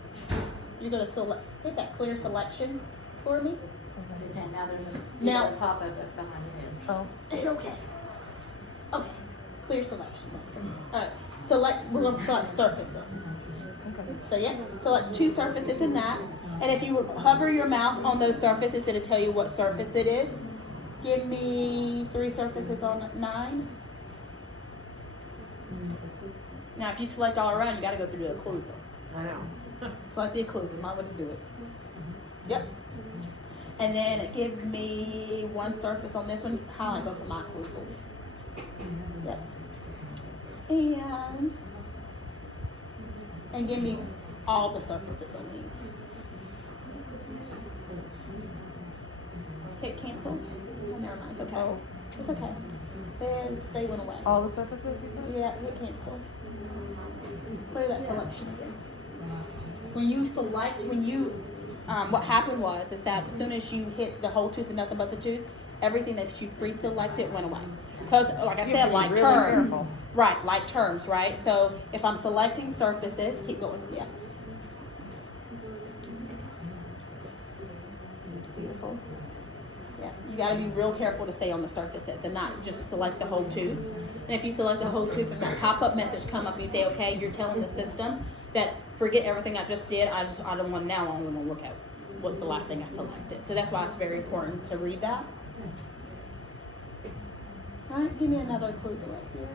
You're gonna select. Hit that clear selection for me. Okay, now there's a Now- little pop up behind your head. Oh. Okay. Okay. Clear selection. All right. We're gonna select surfaces. Okay. So yeah, select 2 surfaces in that. And if you hover your mouse on those surfaces, it'll tell you what surface it is. Give me 3 surfaces on 9. Now, if you select all around, you got to go through the occlusal. I know. Select the occlusal. Might want to do it. Yep. And then give me 1 surface on this one. Highlight both of my occlusals. Yep. And give me all the surfaces on these. Hit cancel. Oh, never mind. It's okay. Oh. It's okay. They went away. All the surfaces you said? Yeah, hit cancel. Clear that selection again. When you select, what happened is that as soon as you hit the whole tooth and nothing but the tooth, everything that you pre-selected went away. Because, like I said, like really terms. careful. Right, like terms, right? So if I'm selecting surfaces, keep going, yeah. Beautiful. Yeah, you gotta be real careful to stay on the surfaces and not just select the whole tooth. And if you select the whole tooth and that pop-up message come up, you say, okay, you're telling the system that forget everything I just did. I don't want now. I only want to look at what the last thing I selected. So that's why it's very important to read that. All right, give me another occlusal right here.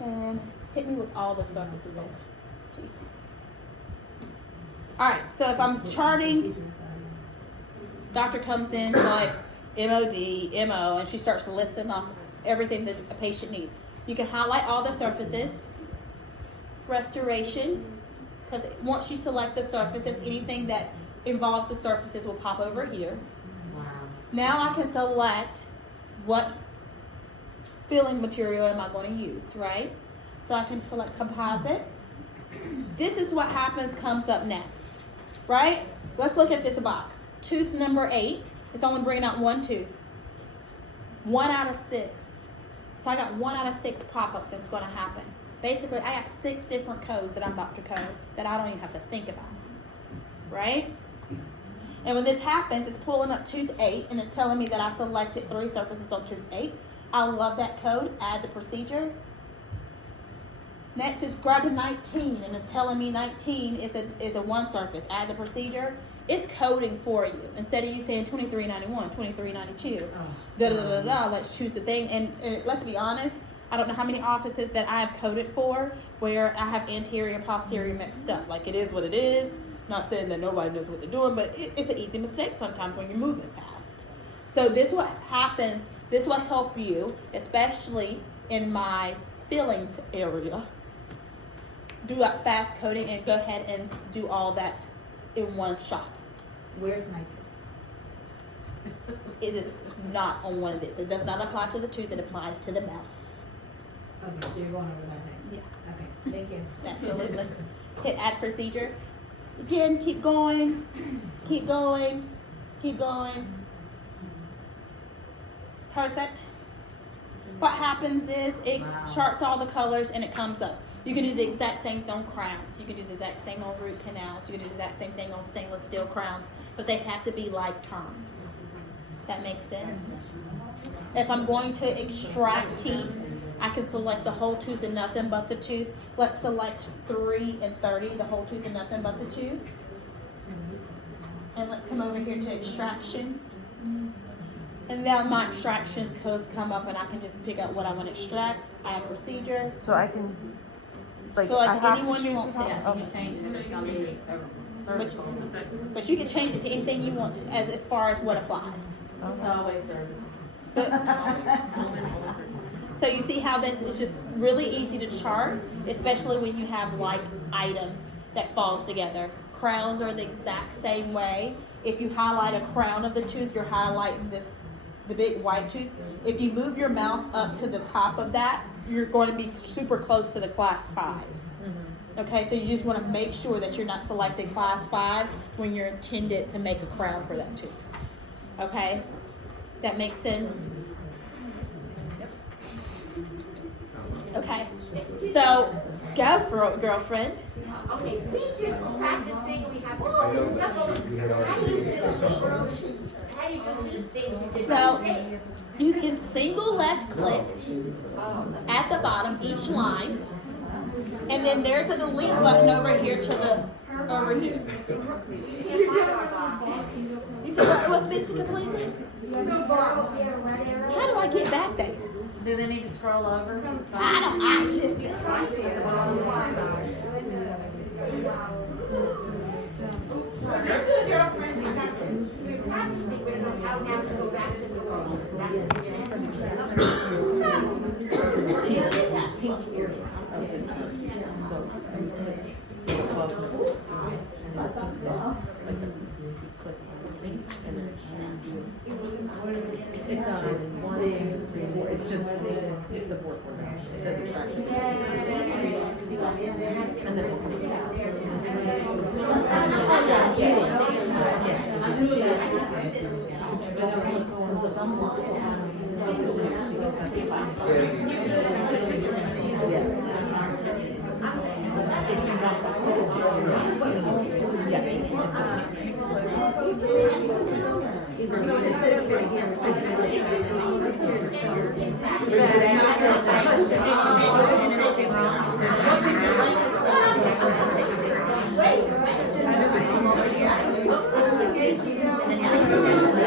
And hit me with all the surfaces on the teeth. All right, so if I'm charting, doctor comes in, so like MOD, MO, and she starts listing off everything that a patient needs. You can highlight all the surfaces. Restoration, because once you select the surfaces, anything that involves the surfaces will pop over here. Wow. Now I can select what filling material am I going to use, right? So I can select composite. This is what comes up next, right? Let's look at this box. Tooth number 8. It's only bringing out 1 tooth. 1 out of 6. So I got 1 out of 6 pop-ups that's going to happen. Basically, I got 6 different codes that I'm about to code that I don't even have to think about, right? And when this happens, it's pulling up tooth 8 and it's telling me that I selected 3 surfaces on tooth 8. I love that code. Add the procedure. Next is grabbing 19 and it's telling me 19 is a 1 surface. Add the procedure. It's coding for you. Instead of you saying 2391, 2392, let's choose the thing. And let's be honest, I don't know how many offices that I've coded for where I have anterior and posterior mixed up. Like, it is what it is. Not saying that nobody knows what they're doing, but it's an easy mistake sometimes when you're moving fast. So this what happens. This will help you, especially in my fillings area. Do that fast coding and go ahead and do all that in one shot. Where's my? It is not on one of this. It does not apply to the tooth. It applies to the mouth. Okay, so you're going over that next. Yeah. Okay, thank you. Absolutely. Hit add procedure. Again, keep going, keep going, keep going. Perfect. What happens is it charts all the colors and it comes up. You can do the exact same thing on crowns. You can do the exact same on root canals. You can do the exact same thing on stainless steel crowns, but they have to be like terms. Does that make sense? If I'm going to extract teeth, I can select the whole tooth and nothing but the tooth. Let's select 3 and 30, the whole tooth and nothing but the tooth. And let's come over here to extraction. And now my extractions codes come up and I can just pick out what I want to extract. I have procedure. So I can, like, Select I have anyone to you choose want the to. top? You can change it, it's gonna be surgical. But you can change it to anything you want to as far as what applies. It's always surgical. So you see how this is just really easy to chart, especially when you have like items that falls together. Crowns are the exact same way. If you highlight a crown of the tooth, you're highlighting the big white tooth. If you move your mouse up to the top of that, you're going to be super close to the class 5. Okay, so you just want to make sure that you're not selecting class 5 when you're intended to make a crown for that tooth. Okay, that makes sense? Okay, so go for it, girlfriend. Okay, we just practicing. We have all I know, this but stuff. she had How do already. you delete? How do you delete things you did So not say? you can single left click at the bottom each line, and then there's a delete button over here to the over here. You see what was missing completely? How do I get back there? Do they need to scroll over? I don't. I just. We're practicing. We don't know how now to go back to the world. It's 1, 2, 3, 4. It's just, it's the fourth word. It says extraction. And then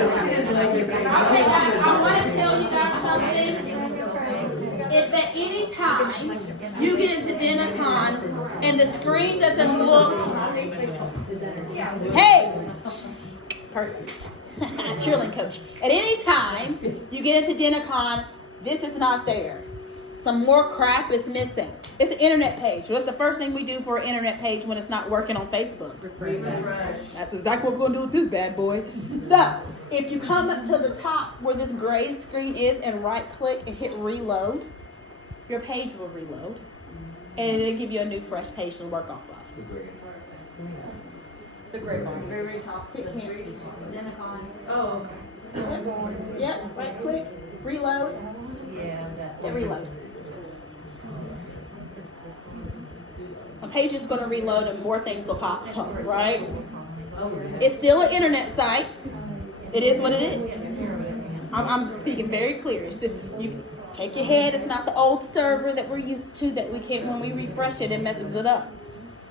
Okay, guys, I want to tell you guys something. If at any time you get into Denacon and the screen doesn't look, hey, perfect, cheerleading coach. At any time you get into Denacon, this is not there. Some more crap is missing. It's an internet page. What's the first thing we do for an internet page when it's not working on Facebook? That's exactly what we're going to do with this bad boy. So, if you come up to the top where this gray screen is and right click and hit reload, your page will reload. And it'll give you a new fresh page to work off of. The gray bar. Very top. Hit cancel. Denacon. Oh, okay. Yep, right click, reload, Yeah, it reload. A page is going to reload and more things will pop up, right? It's still an internet site. It is what it is. I'm speaking very clear. You take your head. It's not the old server that we're used to that we can't, when we refresh it, it messes it up.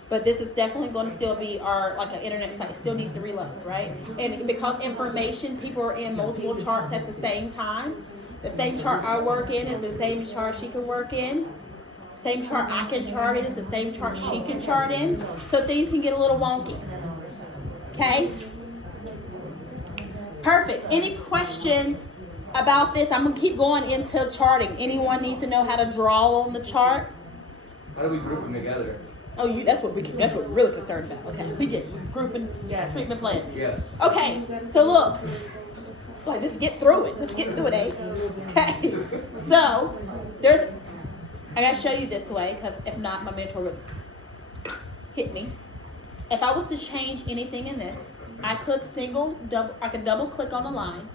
But this is definitely going to still be our, like an internet site. It still needs to reload, right? And because information, people are in multiple charts at the same time. The same chart I work in is the same chart she can work in. Same chart I can chart in is the same chart she can chart in. So things can get a little wonky. Okay? Perfect. Any questions about this? I'm going to keep going into charting. Anyone needs to know how to draw on the chart? How do we group them together? Oh, that's what we're really concerned about. Okay, we get you. Grouping, treatment plans. Yes. Okay, so look, like just get through it. Let's get to it, eh? Okay. So I gotta show you this way because if not, my mentor would hit me. If I was to change anything in this, I could double click on the line.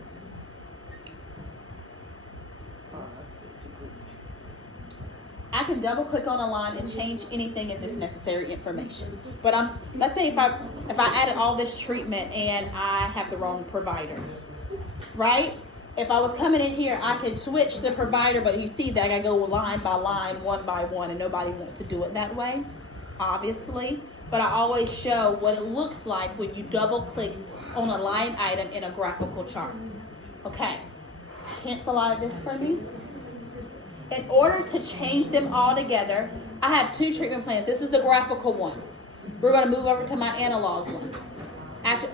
I can double click on a line and change anything in this necessary information. But let's say if I added all this treatment and I have the wrong provider, right? If I was coming in here, I could switch the provider, but you see that I gotta go line by line, one by one, and nobody wants to do it that way, obviously. But I always show what it looks like when you double click on a line item in a graphical chart. Okay, cancel out of this for me. In order to change them all together, I have 2 treatment plans. This is the graphical one. We're gonna move over to my analog one.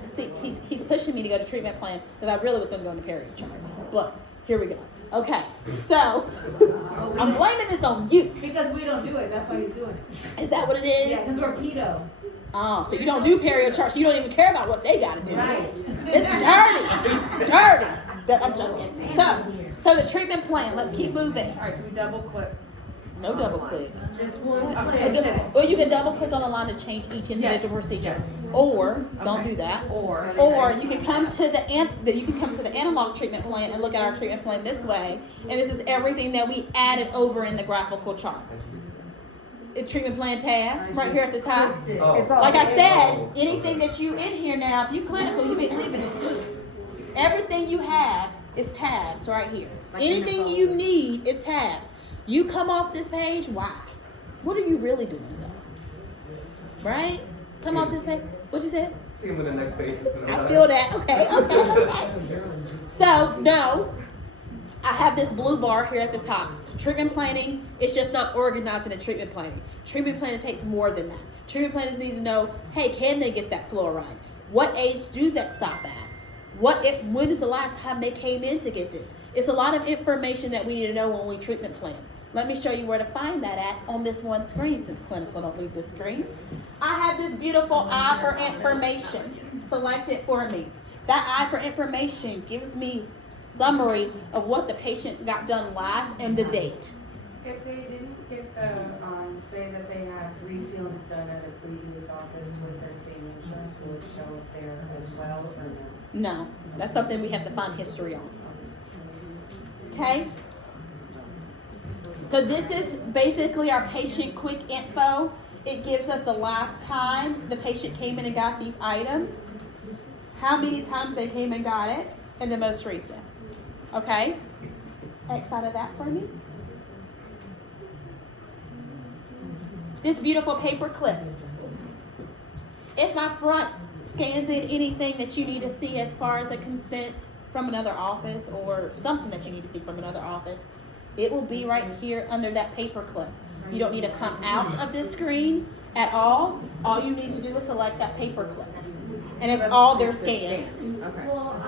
See, he's pushing me to go to treatment plan because I really was going to go into period chart. But here we go. Okay, so I'm blaming this on you. Because we don't do it, that's why he's doing it. Is that what it is? Yeah, because we're keto. Oh, so you don't do period charts. So you don't even care about what they got to do. Right. It's dirty. I'm joking. So the treatment plan. Let's keep moving. All right, so we double click. No double click. Just one Okay. click. Or you can double click on the line to change each individual procedure. Yes. Or don't Okay. do that. Or you can come to the analog treatment plan and look at our treatment plan this way. And this is everything that we added over in the graphical chart. The treatment plan tab right here at the top. Oh. Like I said, anything that you in here now, if you clinical, you be leaving this too. Everything you have is tabs right here. Anything you need is tabs. You come off this page, why? What are you really doing though? Right? Come off this page. What you said? See him in the next page. I feel that. Okay. So, no, I have this blue bar here at the top. Treatment planning, it's just not organizing and treatment planning. Treatment planning takes more than that. Treatment planners need to know, hey, can they get that fluoride? What age do that stop at? When is the last time they came in to get this? It's a lot of information that we need to know when we treatment plan. Let me show you where to find that at on this one screen, since clinical don't leave this screen. I have this beautiful eye for information. Select it for me. That eye for information gives me summary of what the patient got done last and the date. If they didn't get the, say that they had resealings done at a previous office with their same insurance, will it show up there as well or no? No, that's something we have to find history on. Okay? So this is basically our patient quick info. It gives us the last time the patient came in and got these items, how many times they came and got it, and the most recent. Okay? X out of that for me. This beautiful paper clip. If my front scans in anything that you need to see as far as a consent from another office or something that you need to see from another office, it will be right here under that paper clip. You don't need to come out of this screen at all. All you need to do is select that paper clip. And it's all their scans. Okay. Well,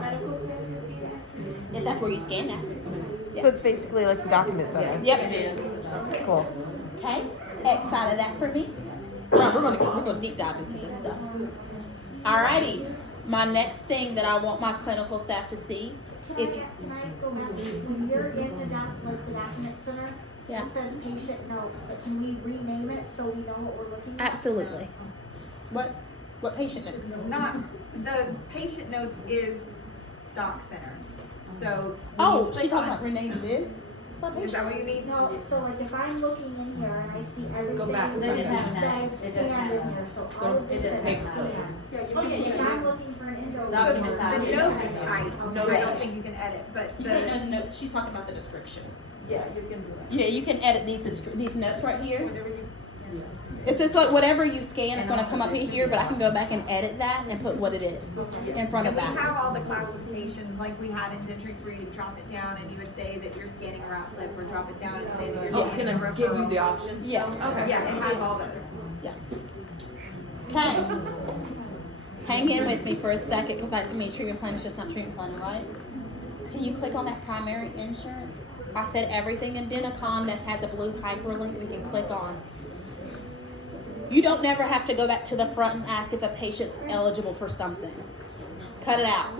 medical clearances be there? If that's where you scan that. So it's basically like the document center. Yep. Cool. Okay. X out of that for me. We're gonna deep dive into this stuff. Alrighty. My next thing that I want my clinical staff to see. Can I go back? When you're in the document center, Yeah. it says patient notes, but can we rename it so we know what we're looking at? Absolutely. What patient notes? Not, the patient notes is doc center. So. Oh, when you she click talking on- about renaming this? Is that what you need? No, so like if I'm looking in here and I see everything back. that Then it doesn't that have- is it doesn't scanned have in that. here, so Go- all of it this doesn't is take scanned. Oh, yeah, If I'm looking for an endo. Document type. The note types, No I don't type. think you can edit, but You the. can't edit notes. She's talking about the description. Yeah, you can do that. Yeah, you can edit these notes right here. Whatever you scan. It's just like whatever you scan is going to come up in here, but I can go back and edit that and put what it is in front of And we that. have all the classifications like we had in Dentrix where you drop it down and you would say that you're scanning a route slip, or drop it down and say that you're Oh, it's scanning a gonna referral. give you the options. Yeah. Okay. Yeah, it has all those. Yeah. Okay. Hang in with me for a second because treatment plan is just not treatment planning, right? Can you click on that primary insurance? I said everything in Denticon that has a blue hyperlink we can click on. You don't never have to go back to the front and ask if a patient's eligible for something. Cut it out.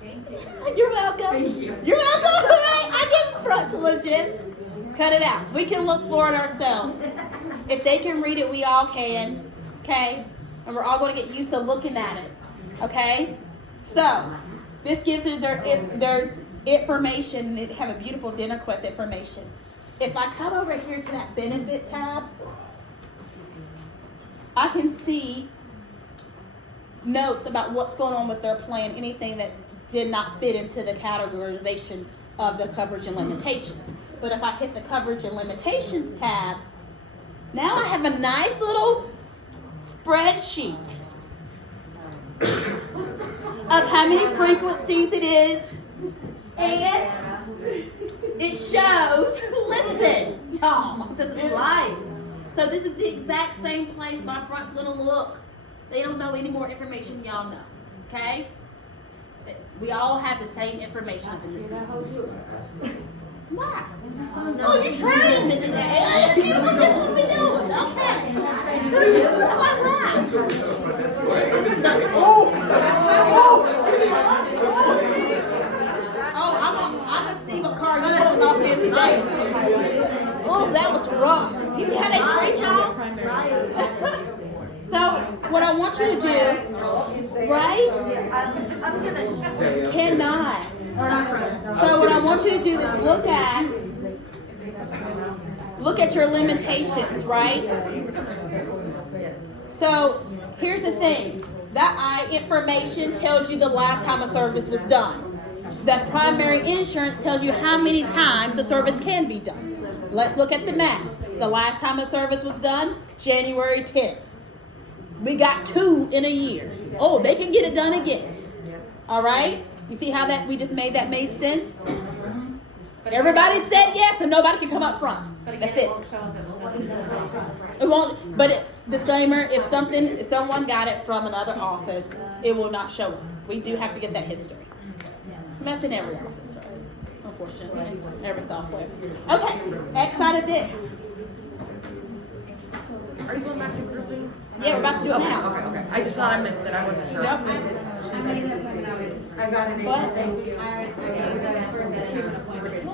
Thank you. You're welcome. Thank you. You're welcome. Right? I give front solutions. Cut it out. We can look for it ourselves. If they can read it, we all can. Okay? And we're all going to get used to looking at it. Okay? So, this gives you their information. They have a beautiful DentaQuest information. if I come over here to that benefit tab, I can see notes about what's going on with their plan, anything that did not fit into the categorization of the coverage and limitations. But if I hit the coverage and limitations tab, now I have a nice little spreadsheet of how many frequencies it is, and it shows, listen, y'all, this is live. So this is the exact same place my front's gonna look. They don't know any more information y'all know, okay? We all have the same information up in this piece. Wow. Oh, you're trying to today. That's what we're doing. Okay. Oh, I'm a single car you pulling off in today. Oh, that was rough. You see how they treat y'all? So, what I want you to do, right? Cannot. So what I want you to do is look at your limitations, right? So here's the thing. That eye information tells you the last time a service was done. That primary insurance tells you how many times the service can be done. Let's look at the math. The last time a service was done, January 10th. We got 2 in a year. Oh, they can get it done again. All right? You see how that we just made sense? Everybody said yes, and nobody can come up front. That's it. It won't. But disclaimer: if someone got it from another office, it will not show up. We do have to get that history. That's in every office, right? Unfortunately, every software. Okay, X out of this. Are you going back to grouping? Yeah, we're about to do it now. Okay. I just thought I missed it. I wasn't sure. Nope. I made it when I got an What? thank you. I gave that for the treatment appointment.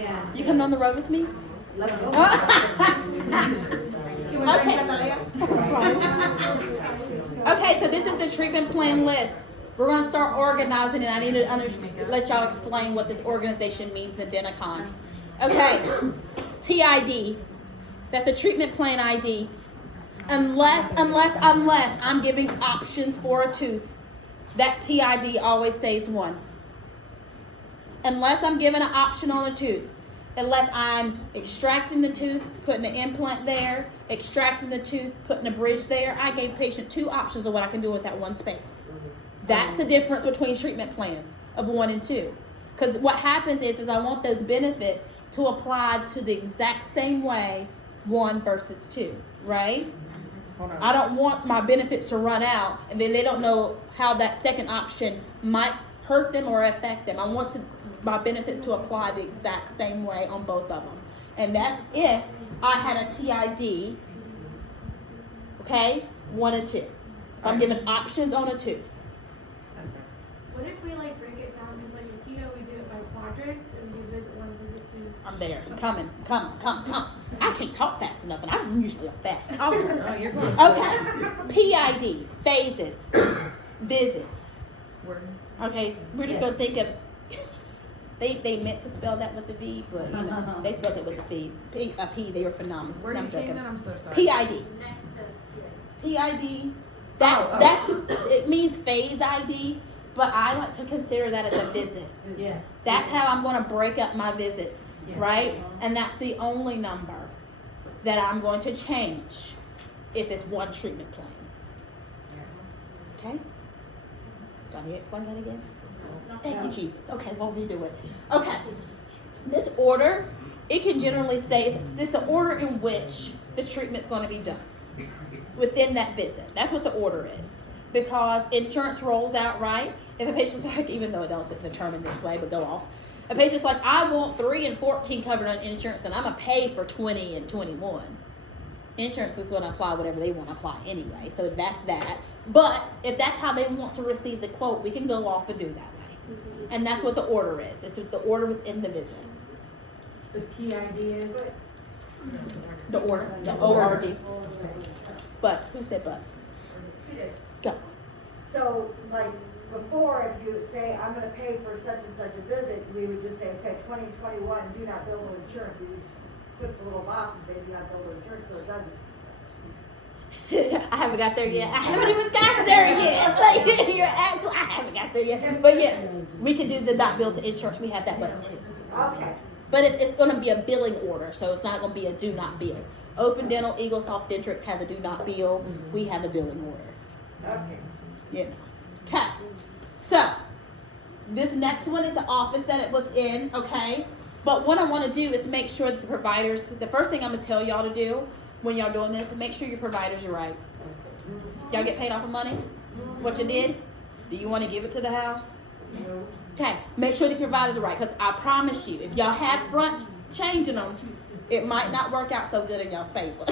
Yeah. You coming on the road with me? Let's go. Okay, so this is the treatment plan list. We're going to start organizing, and I need to let y'all explain what this organization means in Denticon. Okay, TID. That's a treatment plan ID. Unless I'm giving options for a tooth, that TID always stays 1. Unless I'm giving an option on a tooth, unless I'm extracting the tooth, putting an implant there, extracting the tooth, putting a bridge there, I gave patient 2 options of what I can do with that one space. That's the difference between treatment plans of 1 and 2. Because what happens is I want those benefits to apply to the exact same way 1 versus 2, right? I don't want my benefits to run out and then they don't know how that second option might hurt them or affect them. I want my benefits to apply the exact same way on both of them. And that's if I had a TID, okay, 1 and 2. If I'm given options on a tooth. What if we like break it down? Because like in keto we do it by quadrants and we do visit 1, visit 2. I'm there. Coming. Come. I can't talk fast enough, and I'm usually a fast talker. Oh, you're going. Okay. PID, phases, visits. Okay, we're just gonna think of. They meant to spell that with the V, but you know, they spelled it with the P. They were phenomenal. Where are you seeing that? I'm so sorry. PID. PID. That's it means phase ID. But I like to consider that as a visit. Yes. That's how I'm going to break up my visits, right? And that's the only number that I'm going to change if it's 1 treatment plan. Okay? Do I need to explain that again? Thank you, Jesus. Okay, we'll redo it. Okay. This order, it can generally say, this is the order in which the treatment's going to be done within that visit. That's what the order is. Because insurance rolls out, right? If a patient's like, even though it doesn't determine this way, but go off. A patient's like, I want 3 and 14 covered on insurance, and I'm going to pay for 20 and 21. Insurance is going to apply whatever they want to apply anyway, so that's that. But if that's how they want to receive the quote, we can go off and do that way. And that's what the order is. It's the order within the visit. The PID is? The order, the ORD. But, who said but? She did. Go. So, like, before, if you say, I'm gonna pay for such and such a visit, we would just say, okay, 2021, do not bill no insurance. We would just put the little box and say, do not bill no insurance, so it doesn't. I haven't got there yet. I haven't even got there yet. Like, you're asking, I haven't got there yet. But yes, we can do the not bill to insurance. We have that button too. Okay. But it's going to be a billing order, so it's not going to be a do not bill. Open Dental, Eagle Soft Dentrix has a do not bill. We have a billing order. Okay. Yeah. Okay. So this next one is the office that it was in. Okay. But what I want to do is make sure that the providers. The first thing I'm going to tell y'all to do when y'all doing this, make sure your providers are right. Y'all get paid off of money? What you did? Do you want to give it to the house? Okay, make sure these providers are right, because I promise you, if y'all have front changing them, it might not work out so good in y'all's favor.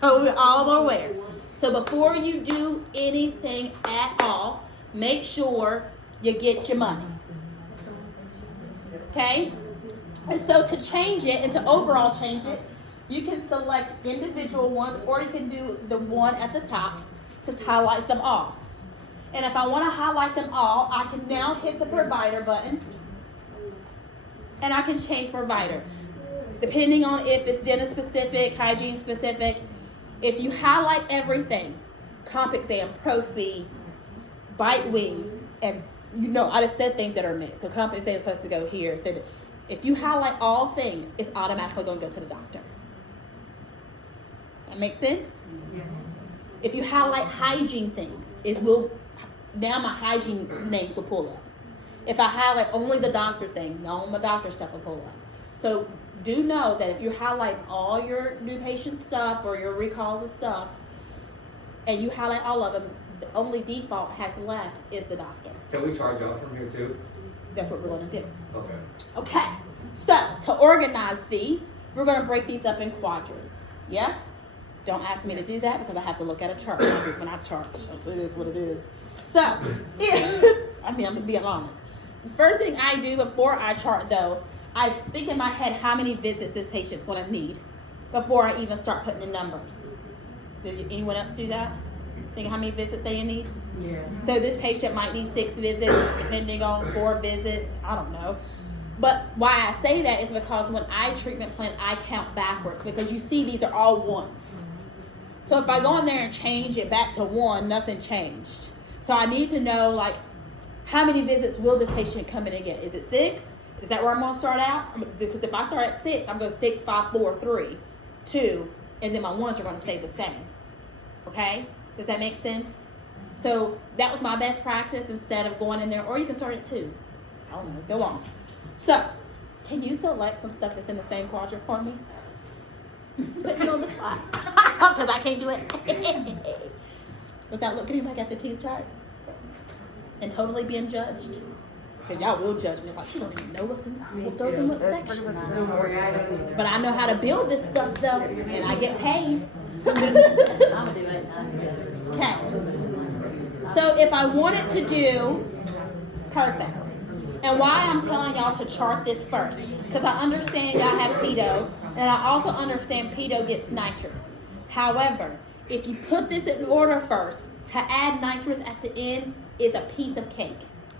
So we're all aware. So before you do anything at all, make sure you get your money. Okay? And so to change it, and to overall change it, you can select individual ones, or you can do the one at the top to highlight them all. And if I want to highlight them all, I can now hit the provider button, and I can change provider. Depending on if it's dentist specific, hygiene specific, if you highlight everything, comp exam, pro fee, bite wings, and you know, I just said things that are mixed. So comp exam is supposed to go here. If you highlight all things, it's automatically going to go to the doctor. That makes sense? Yes. If you highlight hygiene things, now my hygiene names will pull up. If I highlight only the doctor thing, all my doctor stuff will pull up. So do know that if you highlight all your new patient stuff or your recalls of stuff, and you highlight all of them, the only default has left is the doctor. Can we charge out from here too? That's what we're going to do. Okay. Okay, so to organize these, we're going to break these up in quadrants. Yeah? Don't ask me to do that because I have to look at a chart when I chart. So it is what it is. So, I'm going to be honest. The first thing I do before I chart, though, I think in my head how many visits this patient's going to need before I even start putting the numbers. Did anyone else do that? Think how many visits they need? Yeah. So this patient might need 6 visits, depending on 4 visits. I don't know. But why I say that is because when I treatment plan, I count backwards, because you see these are all ones. So if I go in there and change it back to 1, nothing changed. So I need to know, like, how many visits will this patient come in and get? Is it 6? Is that where I'm going to start out? Because if I start at 6, I'm going to 6, 5, 4, 3, 2, and then my ones are going to stay the same. Okay? Does that make sense? So that was my best practice instead of going in there, or you can start at 2. I don't know. Go on. So, can you select some stuff that's in the same quadrant for me? Put me on the spot. Because I can't do it. Without looking back at the teeth chart. And totally being judged. Because y'all will judge me. Like, she don't even know what goes in what section. Don't worry, I don't either. But I know how to build this stuff, though. And I get paid. I'm gonna do it. Okay. So if I wanted to do, perfect. And why I'm telling y'all to chart this first, because I understand y'all have pedo, and I also understand pedo gets nitrous. However, if you put this in order first, to add nitrous at the end is a piece of cake,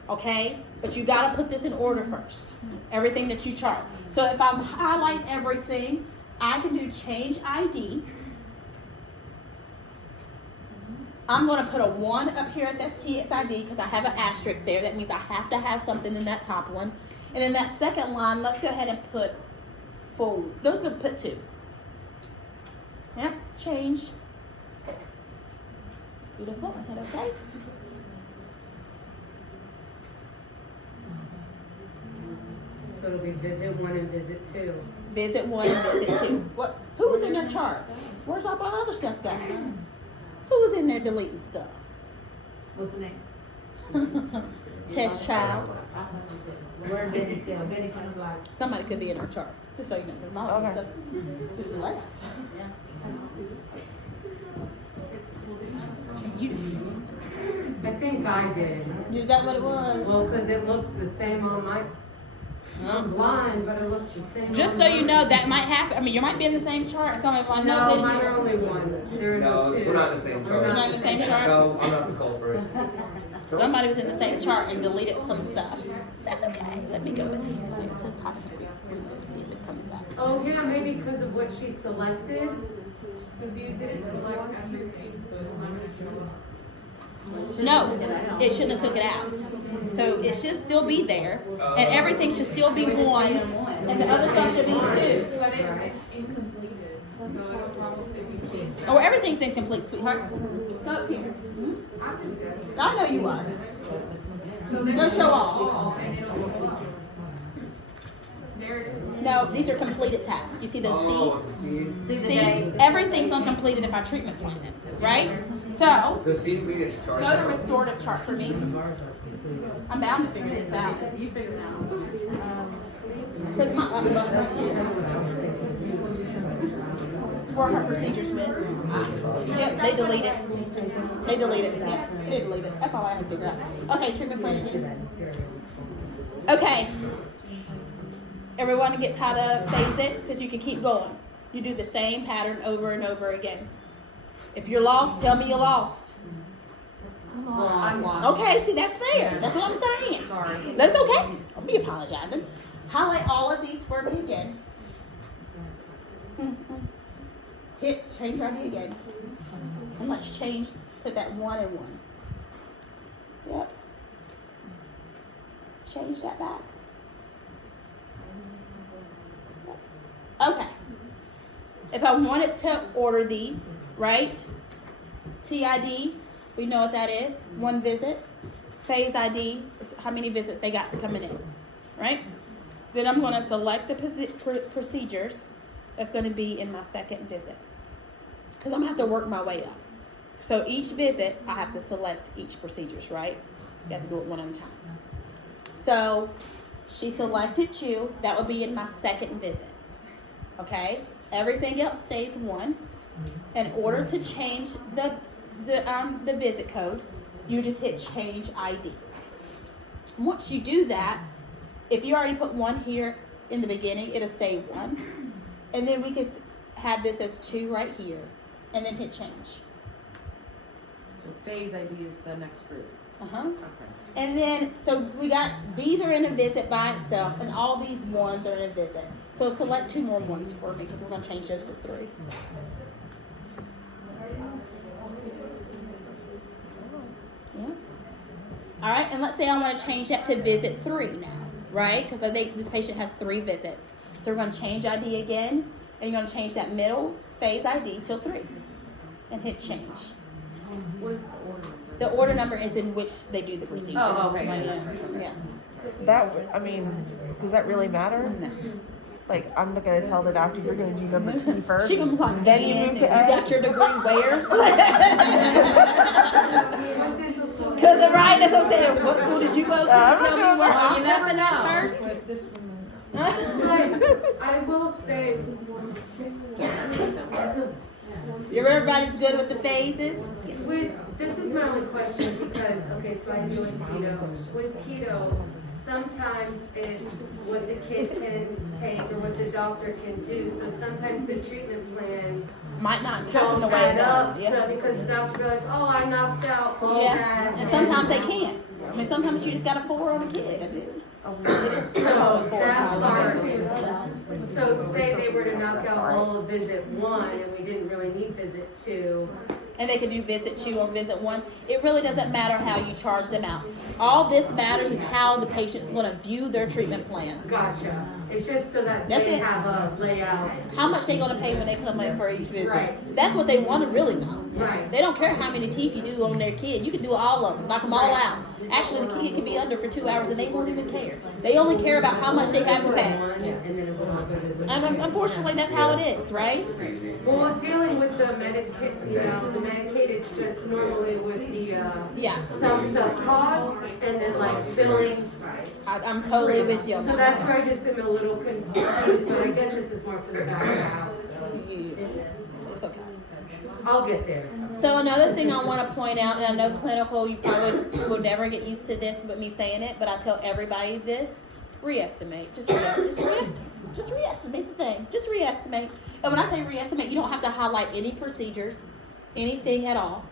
okay? But you gotta put this in order first, everything that you chart. So if I highlight everything, I can do change ID. I'm going to put a 1 up here at this TXID because I have an asterisk there. That means I have to have something in that top one. And in that second line, let's go ahead and put full. Let's put 2. Yep, change. Beautiful. Is that okay? So it'll be visit 1 and visit 2. Visit 1 and visit 2. What? Who was in their chart? Where's all my other stuff go? Who was in there deleting stuff? What's the name? Test child. Where Benny still? Benny comes like. Somebody could be in our chart. Just so you know. There's my other stuff. Just laugh. I think I did. Is that what it was? Well, because it looks the same on my. I'm blind, but it looks the same. Just so you know, that might happen. I mean, you might be in the same chart, and somebody might know No, that. mine are only 1s. There's No, 2. we're not in the same chart. We're not in the same chart? No, I'm not the culprit. Somebody was in the same chart and deleted some stuff. That's okay. Let me go in here to the top of the reload to see if it comes back. Oh, yeah, maybe because of what she selected. Because you didn't select everything, so it's not gonna show up. No, it shouldn't have took it out. So it should still be there, and everything should still be 1, and the other stuff should be 2. But it's incompleted, so it'll probably be changed. Oh, everything's incomplete, sweetheart. Go up here. I'm just guessing. I know you are. So then Go show off. all, and it'll, there it is. No, these are completed tasks. You see those Oh, C's? see? See, everything's uncompleted if I treatment plan it, right? So, The C we just charge. go to restorative chart for me. I'm bound to figure this out. You figure it out. Click my up button right here. Where her procedures went. Yep, they deleted. They deleted. Yep, they deleted. That's all I had to figure out. Okay, treatment plan again. Okay. Everyone gets how to phase it because you can keep going. You do the same pattern over and over again. If you're lost, tell me you're lost. I'm lost. Okay, see, that's fair. That's what I'm saying. Sorry. That's okay. Don't be apologizing. Highlight all of these for me again. Hit change ID again. And let's change, put that 1 and 1. Yep. Change that back. Yep. Okay. If I wanted to order these, right? TID, we know what that is. 1 visit. Phase ID is how many visits they got coming in, right? Then I'm going to select the procedures that's going to be in my second visit. Because I'm going to have to work my way up. So each visit, I have to select each procedures, right? You have to do it one at a time. So she selected you. That would be in my second visit. Okay? Everything else stays 1. In order to change the visit code, you just hit change ID. Once you do that, if you already put 1 here in the beginning, it'll stay 1. And then we can have this as 2 right here, and then hit change. So phase ID is the next group. Uh-huh. Okay. And then, so we got, these are in a visit by itself, and all these 1s are in a visit. So select 2 more 1s for me, because we're going to change those to 3. Yeah. All right, and let's say I want to change that to visit 3 now, right? Because this patient has 3 visits. So we're going to change ID again, and you're going to change that middle phase ID till 3, and hit change. What is the order number? The order number is in which they do the procedure. Oh, okay. Yeah. That would, I mean, does that really matter? No. Like, I'm not gonna tell the doctor you're gonna do number T first. She can plug then in. you move You to A. got your degree where? Because right, that's what I'm saying. What school did you go to? I'm Tell me not what. doing I'm coming up first. I will say, Everybody's good with the phases? this is my only question because, okay, so I do with keto. With keto, sometimes it's what the kid can take or what the doctor can do. So sometimes the treatment plans Might not happen the don't way it add up. does. Yeah. So because the doctor goes, oh, I knocked out all Yeah. that. And sometimes they can't. I mean, sometimes you just got a 4 on a kid. I do. It is So so that part, positive. so say they were to knock out all of visit 1 and we didn't really need visit 2. And they could do visit 2 or visit 1. It really doesn't matter how you charge them out. All this matters is how the patient is going to view their treatment plan. Gotcha. It's just so that That's they it. have a layout. How much they going to pay when they come in for each visit. Right. That's what they want to really know. Right. They don't care how many teeth you do on their kid. You can do all of them. Knock them all out. Actually, the kid can be under for 2 hours and they won't even care. They only care about how much they have to pay. And unfortunately, that's how it is, right? Well, dealing with the the medicated, it's just normally with the, some cost and then like billings. I'm totally with you. So that's where I just am a little confused, but I guess this is more for the back of the house. It's okay. I'll get there. So another thing I want to point out, and I know clinical, you probably will never get used to this with me saying it, but I tell everybody this, reestimate. Just reestimate the thing. Just reestimate. And when I say reestimate, you don't have to highlight any procedures, anything at all.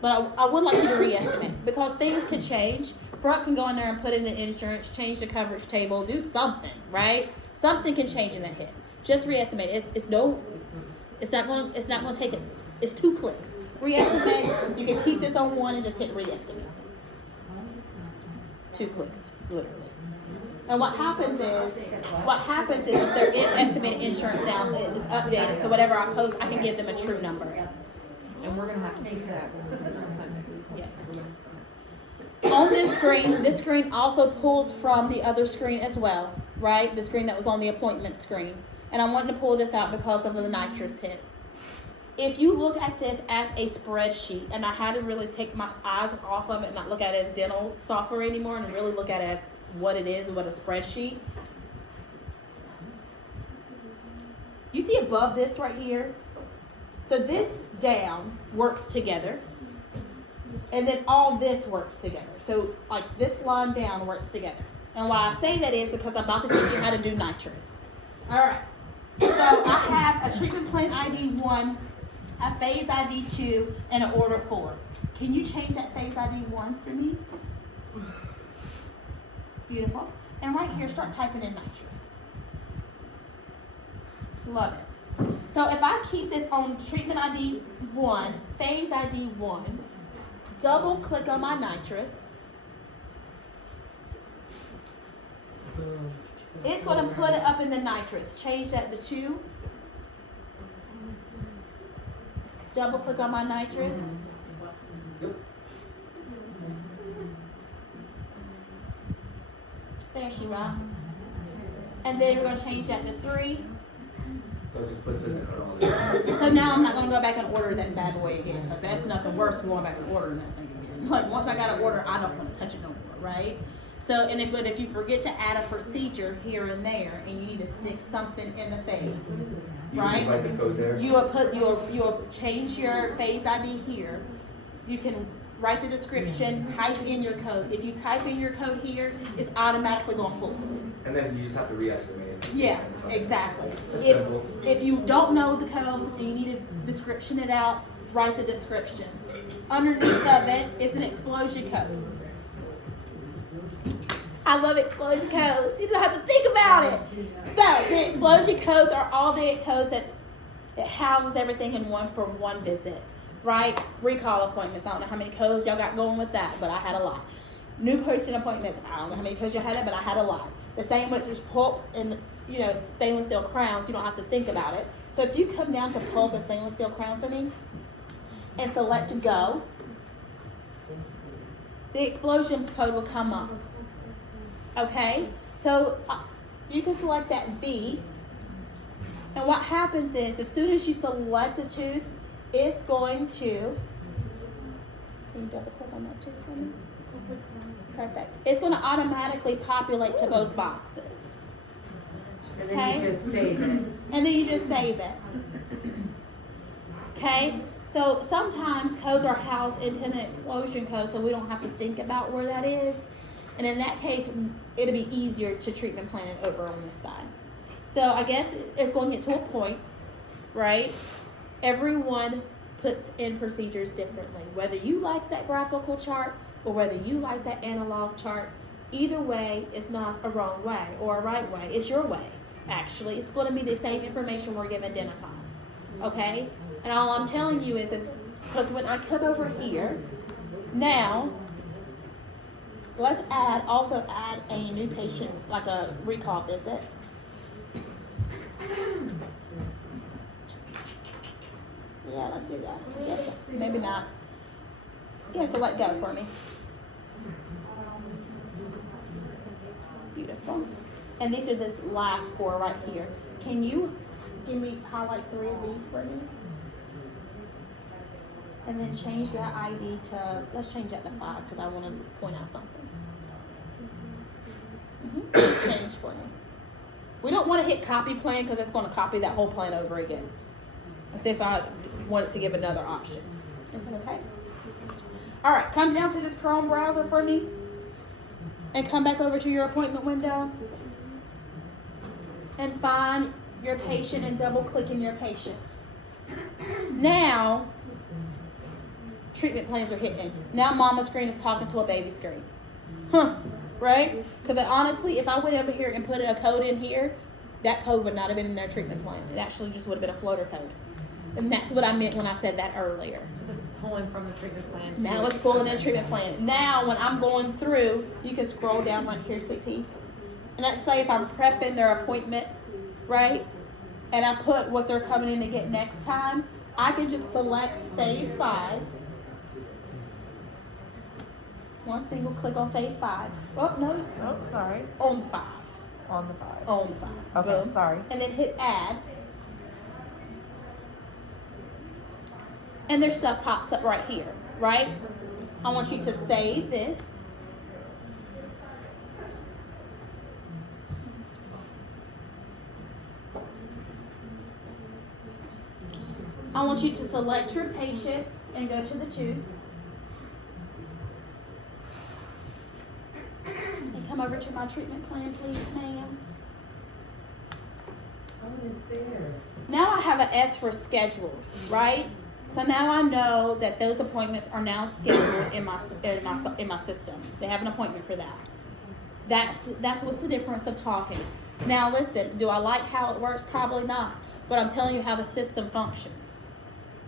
But I would like you to re-estimate because things can change. Front can go in there and put in the insurance, change the coverage table, do something, right? Something can change in that hit. Just re-estimate. It's not going to take it. It's 2 clicks. Re-estimate. You can keep this on 1 and just hit re-estimate. 2 clicks, literally. And what happens is their estimated insurance now is updated. So whatever I post, I can give them a true number. And we're gonna have to keep that when we put it on Sunday. Yes. On this screen also pulls from the other screen as well, right? The screen that was on the appointment screen. And I'm wanting to pull this out because of the nitrous hit. If you look at this as a spreadsheet, and I had to really take my eyes off of it and not look at it as dental software anymore and really look at it as what it is, what a spreadsheet. You see above this right here? So this down works together. And then all this works together. So like this line down works together. And why I say that is because I'm about to teach you how to do nitrous. All right. So I have a treatment plan ID 1, a phase ID 2, and an order 4. Can you change that phase ID 1 for me? Beautiful. And right here, start typing in nitrous. Love it. So if I keep this on treatment ID 1, phase ID 1, double click on my nitrous, it's going to put it up in the nitrous. Change that to 2. Double click on my nitrous. There she rocks. And then we're going to change that to 3. So it just puts it in front of all the. So now I'm not going to go back and order that bad boy again because that's nothing worse than going back and ordering that thing again. Like once I got to order, I don't want to touch it no more, right? So, but if you forget to add a procedure here and there, and you need to stick something in the phase, right? You can write the code there. You'll change your phase ID here. You can write the description, type in your code. If you type in your code here, it's automatically going to pull. And then you just have to re-estimate it. Yeah, exactly. That's simple. If you don't know the code and you need to description it out, write the description. Underneath of it is an explosion code. I love explosion codes. You don't have to think about it. So the explosion codes are all the codes that it houses everything in one for one visit, right? Recall appointments. I don't know how many codes y'all got going with that, but I had a lot. New patient appointments. I don't know how many codes you had, but I had a lot. The same with pulp and stainless steel crowns. You don't have to think about it. So if you come down to pulp and stainless steel crown for me, and select go, the explosion code will come up. Okay, so you can select that V, and what happens is as soon as you select a tooth, it's going to, can you double click on that tooth for me? Perfect. It's going to automatically populate to both boxes. And then you just save it. And then you just save it. Okay, so sometimes codes are housed into an explosion code, so we don't have to think about where that is. And in that case, it'll be easier to treatment plan it over on this side. So I guess it's going to get to a point, right? Everyone puts in procedures differently. Whether you like that graphical chart or whether you like that analog chart, either way, it's not a wrong way or a right way. It's your way, actually. It's going to be the same information we're giving Denticon, okay? And all I'm telling you is because when I come over here, now, let's also add a new patient, like a recall visit. Yeah, let's do that. Yes, maybe not. Yeah, so let go for me. Beautiful. And these are this last 4 right here. Can you give me highlight 3 of these for me? And then change that ID to, let's change that to 5 because I want to point out something. Change for me. We don't want to hit copy plan because it's going to copy that whole plan over again. Let's see if I wanted to give another option. Okay. All right, come down to this Chrome browser for me and come back over to your appointment window and find your patient and double click in your patient. Now, treatment plans are hitting. Now mama screen is talking to a baby screen. Huh, right? Because honestly, if I went over here and put a code in here, that code would not have been in their treatment plan. It actually just would have been a floater code. And that's what I meant when I said that earlier. So this is pulling from the treatment plan. Now it's pulling in a treatment plan. Now when I'm going through, you can scroll down right here, sweet pea. And let's say if I'm prepping their appointment, right? And I put what they're coming in to get next time, I can just select phase 5. One single click on phase 5. Oh, no. Oh, sorry. On 5. On the 5. On 5. Okay, Boom. sorry. And then hit add. And their stuff pops up right here, right? I want you to save this. I want you to select your patient and go to the tooth. And come over to my treatment plan, please, ma'am. Oh, it's there. Now I have an S for scheduled, right? So now I know that those appointments are now scheduled in my system. They have an appointment for that. That's what's the difference of talking. Now listen, do I like how it works? Probably not. But I'm telling you how the system functions.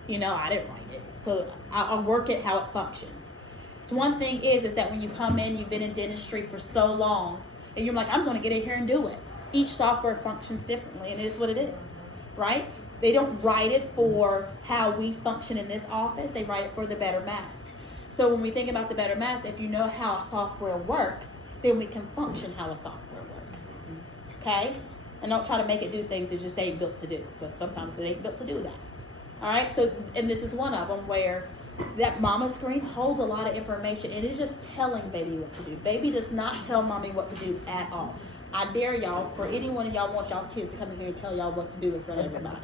You know, I didn't write it, so I'll work it how it functions. So one thing is that when you come in, you've been in dentistry for so long, and you're like, I'm going to get in here and do it. Each software functions differently, and it is what it is, right? They don't write it for how we function in this office. They write it for the Better Mass. So when we think about the Better Mass, if you know how a software works, then we can function how a software works, okay? And don't try to make it do things it just ain't built to do, because sometimes it ain't built to do that. All right, so, and this is one of them where that mama screen holds a lot of information, and it's just telling baby what to do. Baby does not tell mommy what to do at all. I dare y'all, for any one of y'all want y'all kids to come in here and tell y'all what to do in front of everybody.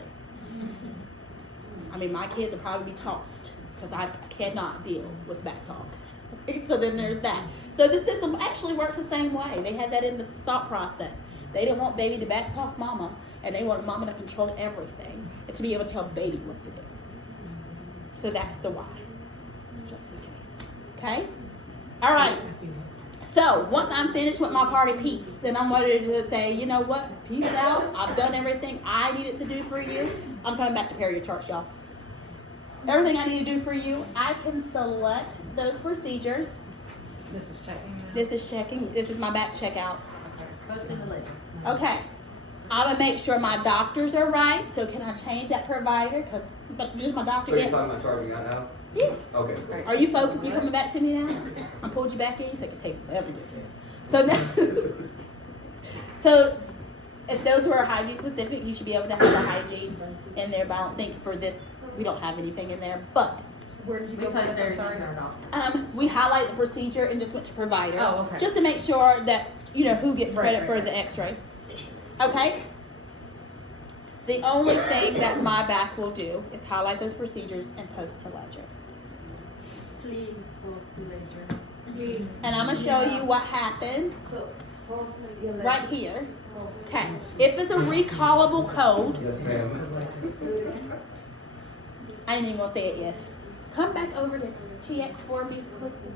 I mean, my kids will probably be tossed, because I cannot deal with back talk. So then there's that. So the system actually works the same way. They had that in the thought process. They didn't want baby to back talk mama, and they wanted mama to control everything and to be able to tell baby what to do. So that's the why, just in case. Okay? All right. So once I'm finished with my party peeps, and I'm ready to say, you know what, peace out. I've done everything I needed to do for you. I'm coming back to Perry Church, y'all. Everything I need to do for you, I can select those procedures. This is checking. This is checking. This is my back checkout. Post in the ledger. Okay. I'm gonna make sure my doctors are right. So can I change that provider? Because just my doctor. So you're talking about charging out now? Yeah. Okay. Great. Are you focused? You coming back to me now? I pulled you back in. You said it's taking forever to get there. So now, so if those who are hygiene specific, you should be able to have the hygiene in there. But I don't think for this we don't have anything in there. But where did you go? Because I'm sorry. sorry. We highlight the procedure and just went to provider. Oh, okay. Just to make sure that you know who gets credit Right, for right. the X-rays. Okay. The only thing that my back will do is highlight those procedures and post to ledger. Please post to ledger. And I'm gonna show you what happens So, post to your ledger. right here. Okay. If it's a recallable code, Yes, ma'am. I ain't even gonna say it if. Come back over to TX for me quickly.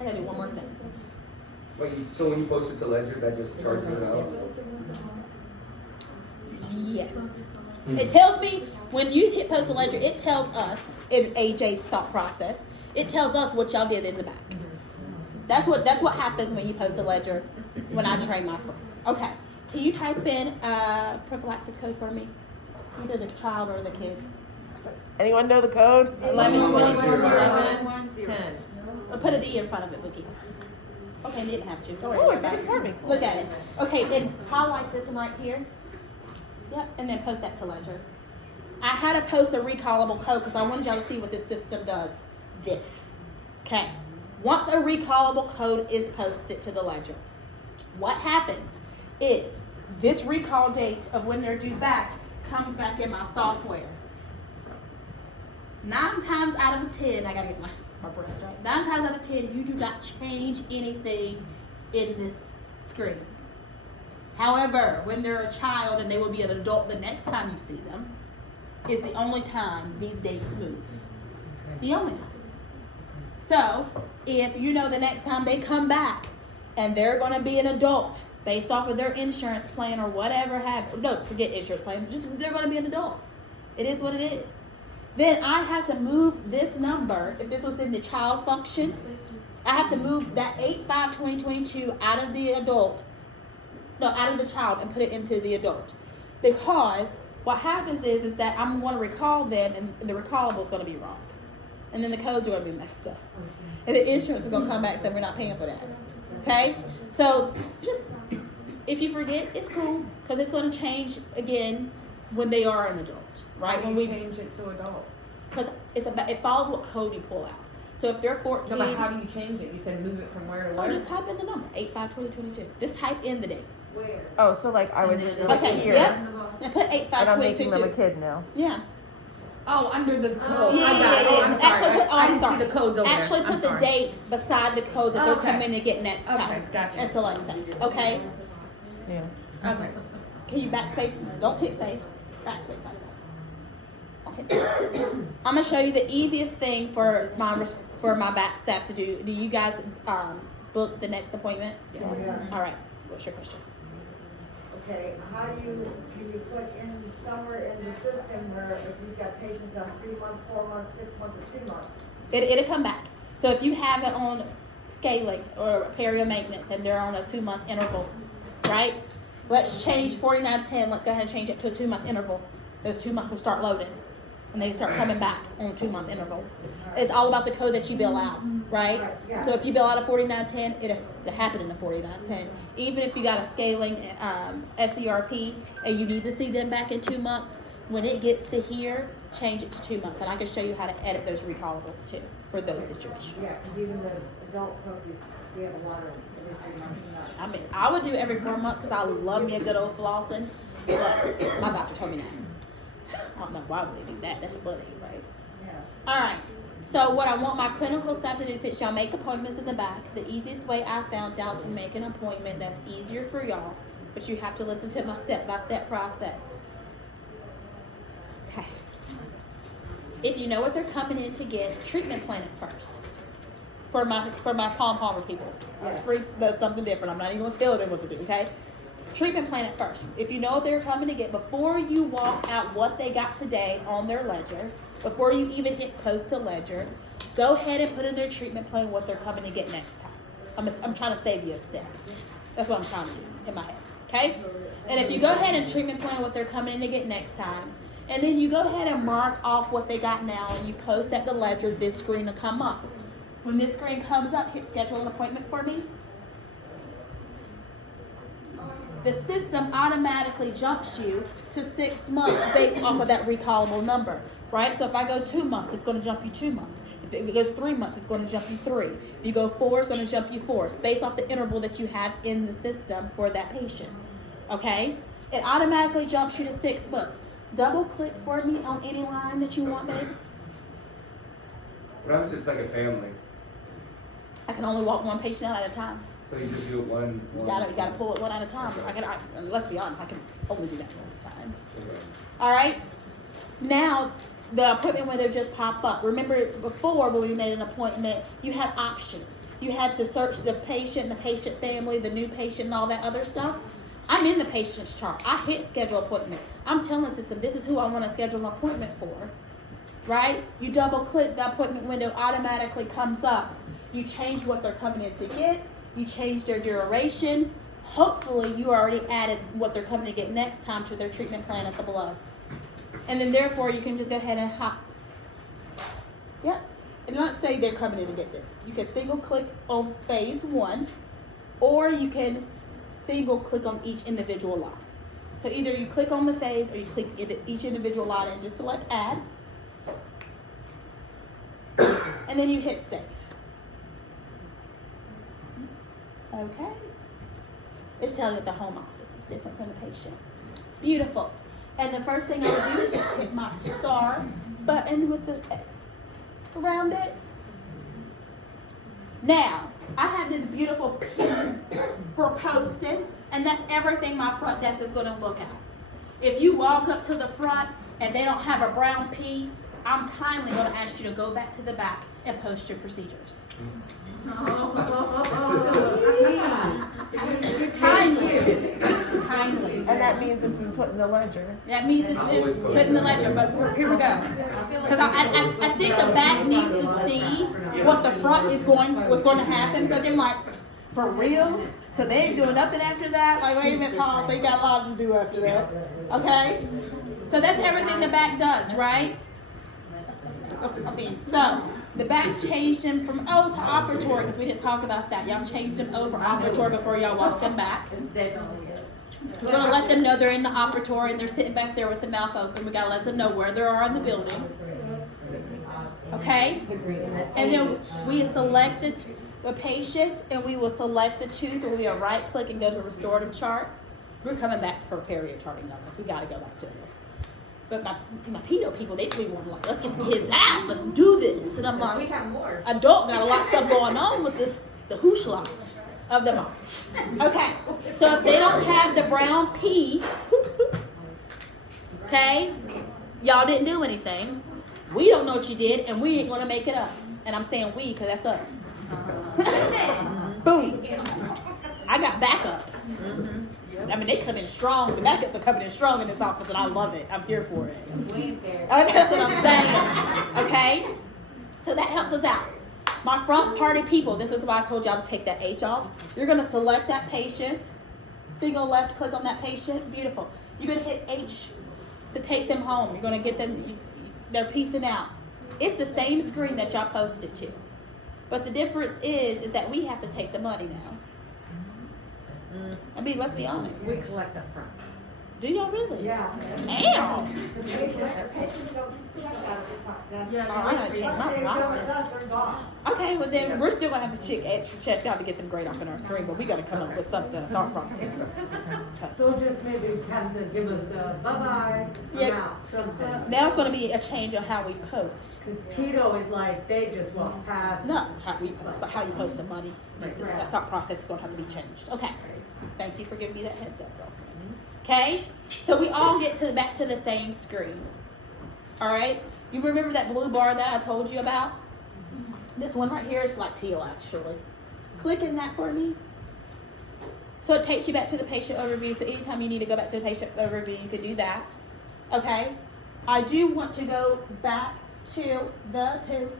I gotta do one more thing. So when you post it to Ledger, that just charges it out? Yes. It tells me when you hit post to ledger, it tells us in AJ's thought process. It tells us what y'all did in the back. That's what happens when you post a ledger. When I train my friend. Okay. Can you type in prophylaxis code for me? Either the child or the kid. Anyone know the code? 1120. 10. Put an E in front of it, Bookie. Okay, you didn't have to. Don't worry Oh, it about did it for me. Look at it. Okay, then highlight this one right here. Yep, and then post that to ledger. I had to post a recallable code because I wanted y'all to see what this system does. This. Okay. Once a recallable code is posted to the ledger, what happens is this recall date of when they're due back comes back in my software. 9 times out of 10, I gotta get my breath right. 9 times out of 10, you do not change anything in this screen. However, when they're a child and they will be an adult the next time you see them, is the only time these dates move. The only time. So, if you know the next time they come back and they're going to be an adult based off of their insurance plan or whatever no, forget insurance plan, just they're going to be an adult. It is what it is. Then I have to move this number, if this was in the child function, I have to move that 8/5/2022 out of the out of the child and put it into the adult. Because what happens is that I'm going to recall them and the recallable is going to be wrong. And then the codes are going to be messed up. And the insurance is going to come back and say we're not paying for that. Okay? So just, if you forget, it's cool. Because it's going to change again when they are an adult. Right? When we change it to adult. Because it follows what code you pull out. So if they're 14. No, but how do you change it? You said move it from where to where? Oh, just type in the number, 8/5/2022. Just type in the date. Where? Oh, so like I would just Okay, here. yep. And put And I'm making them a 8/5/2022. kid now. Yeah. Oh, under the code. Yeah, I got yeah, it. Oh, yeah. I'm sorry. Actually, I didn't sorry. see the codes over Actually, there. put I'm the sorry. date beside the code that they're Okay. coming to get next time. Okay, gotcha. And select save. Okay? Yeah. Okay. Can you backspace? Don't hit save. Backspace. Don't hit save. I'm gonna show you the easiest thing for my back staff to do. Do you guys book the next appointment? Yes. Yeah. All right. What's your question? Okay, can you put in somewhere in the system where if you've got patients on 3 months, 4 months, 6 months, or 2 months? It'll come back. So if you have it on scaling or perio maintenance and they're on a 2-month interval, right? Let's change 4910. Let's go ahead and change it to a 2-month interval. Those 2 months will start loading and they start coming back on 2-month intervals. It's all about the code that you bill out, right? Yeah. So if you bill out a 4910, it'll happen in the 4910. Even if you got a scaling SERP and you need to see them back in 2 months, when it gets to here, change it to 2 months. And I can show you how to edit those recallables too for those situations. Yes, even the adult puppies, we have a lot of every 3 months. I mean, I would do every 4 months because I love me a good old flossing. But my doctor told me that. I don't know why would they do that. That's funny, right? Yeah. All right. So what I want my clinical staff to do, since y'all make appointments in the back, the easiest way I found out to make an appointment that's easier for y'all, but you have to listen to my step-by-step process. Okay. If you know what they're coming in to get, treatment plan it first. For my Palm Harbor people. Yes. Spring does something different. I'm not even gonna tell them what to do, okay? Treatment plan it first. If you know what they're coming to get, before you walk out what they got today on their ledger, before you even hit post to ledger, go ahead and put in their treatment plan what they're coming to get next time. I'm trying to save you a step. That's what I'm trying to do in my head, okay? And if you go ahead and treatment plan what they're coming in to get next time, and then you go ahead and mark off what they got now and you post at the ledger, this screen will come up. When this screen comes up, hit schedule an appointment for me. The system automatically jumps you to 6 months based off of that recallable number, right? So if I go 2 months, it's going to jump you 2 months. If it goes 3 months, it's going to jump you 3. If you go 4, it's going to jump you 4. It's based off the interval that you have in the system for that patient, okay? It automatically jumps you to 6 months. Double click for me on any line that you want, babes. What happens if it's like a family? I can only walk one patient out at a time. So you just do it one. You gotta pull it one at a time. Let's be honest, I can only do that one at a time. All right. Now the appointment window just popped up. Remember before when we made an appointment, you had options. You had to search the patient, the patient family, the new patient, and all that other stuff. I'm in the patient's chart. I hit schedule appointment. I'm telling the system this is who I want to schedule an appointment for. Right? You double click, the appointment window automatically comes up. You change what they're coming in to get. You change their duration. Hopefully you already added what they're coming to get next time to their treatment plan up below. And then therefore you can just go ahead and Yep. And not say they're coming in to get this. You can single click on phase 1 or you can single click on each individual line. So either you click on the phase or you click each individual line and just select add. And then you hit save. Okay. It's telling you that the home office is different from the patient. Beautiful. And the first thing I would do is just hit my star button with the X around it. Now, I have this beautiful P for posted, and that's everything my front desk is going to look at. If you walk up to the front and they don't have a brown P, I'm kindly going to ask you to go back to the back and post your procedures. Kindly. And that means it's been put in the ledger. That means it's been put in the ledger, but here we go. Because I think the back needs to see what the front is what's going to happen, because they're like, for reals? So they ain't doing nothing after that? Like, wait a minute, Paul, so you got a lot to do after that. Okay? So that's everything the back does, right? Okay, so the back changed him from O to operatory, because we didn't talk about that. Y'all changed him over operatory before y'all walked them back. We're going to let them know they're in the operatory and they're sitting back there with the mouth open. We got to let them know where they are in the building. Okay? And then we select the patient, and we will select the tooth, and we will right click and go to restorative chart. We're coming back for period charting now, because we got to go back to it. But my pedo people, they really want like, let's get the kids out, let's do this. And I'm like, We have more. adult got a lot of stuff going on with this, the hooshlots of them all. Okay, so if they don't have the brown P, okay, y'all didn't do anything. We don't know what you did, and we ain't gonna make it up. And I'm saying we, because that's us. Boom. I got backups. I mean, they come in strong. The backups are coming in strong in this office, and I love it. I'm here for it. That's what I'm saying. Okay? So that helps us out. My front party people, this is why I told y'all to take that H off. You're going to select that patient. Single left click on that patient. Beautiful. You're going to hit H to take them home. You're going to get them, they're piecing out. It's the same screen that y'all posted to. But the difference is that we have to take the money now. I mean, let's be honest. We collect up front. Do y'all really? Yeah. Damn. Patients don't check out of the Oh, I gotta change my process. They're gone. Okay, well then we're still gonna have to check extra checked out to get them great off in our screen, but we gotta come up with something, a thought process. So just maybe have to give us a bye-bye Yeah. amount, something. Now it's gonna be a change on how we post. Because keto is like, they just walk past. Not how we post, but how you post the money. That thought process is gonna have to be changed. Okay. Thank you for giving me that heads up, girlfriend. Okay? So we all get back to the same screen. Alright? You remember that blue bar that I told you about? This one right here is like teal, actually. Click in that for me. So it takes you back to the patient overview. So anytime you need to go back to the patient overview, you could do that. Okay? I do want to go back to the tooth.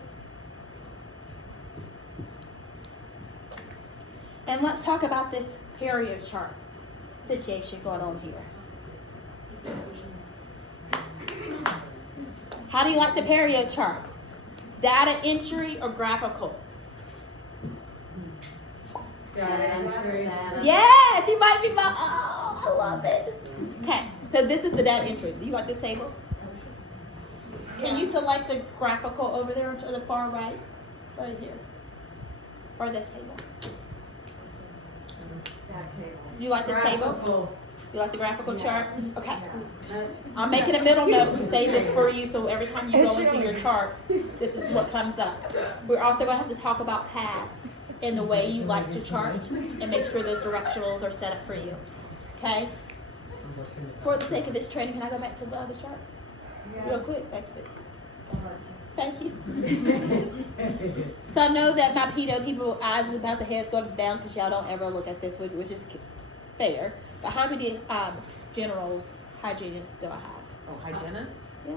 And let's talk about this period chart situation going on here. How do you like the period chart? Data entry or graphical? Data entry. Yes, you might be I love it. Okay, so this is the data entry. Do you like this table? Can you select the graphical over there to the far right? It's right here. Or this table. You like this table? You like the graphical chart? Okay. I'm making a middle note to say this for you, so every time you go into your charts, this is what comes up. We're also going to have to talk about paths in the way you like to chart and make sure those directionals are set up for you. Okay? For the sake of this training, can I go back to the other chart? Real quick. Thank you. So I know that my pedo people eyes is about the heads going down because y'all don't ever look at this, which is fair. But how many generals, hygienists do I have? Oh, hygienists? Yeah.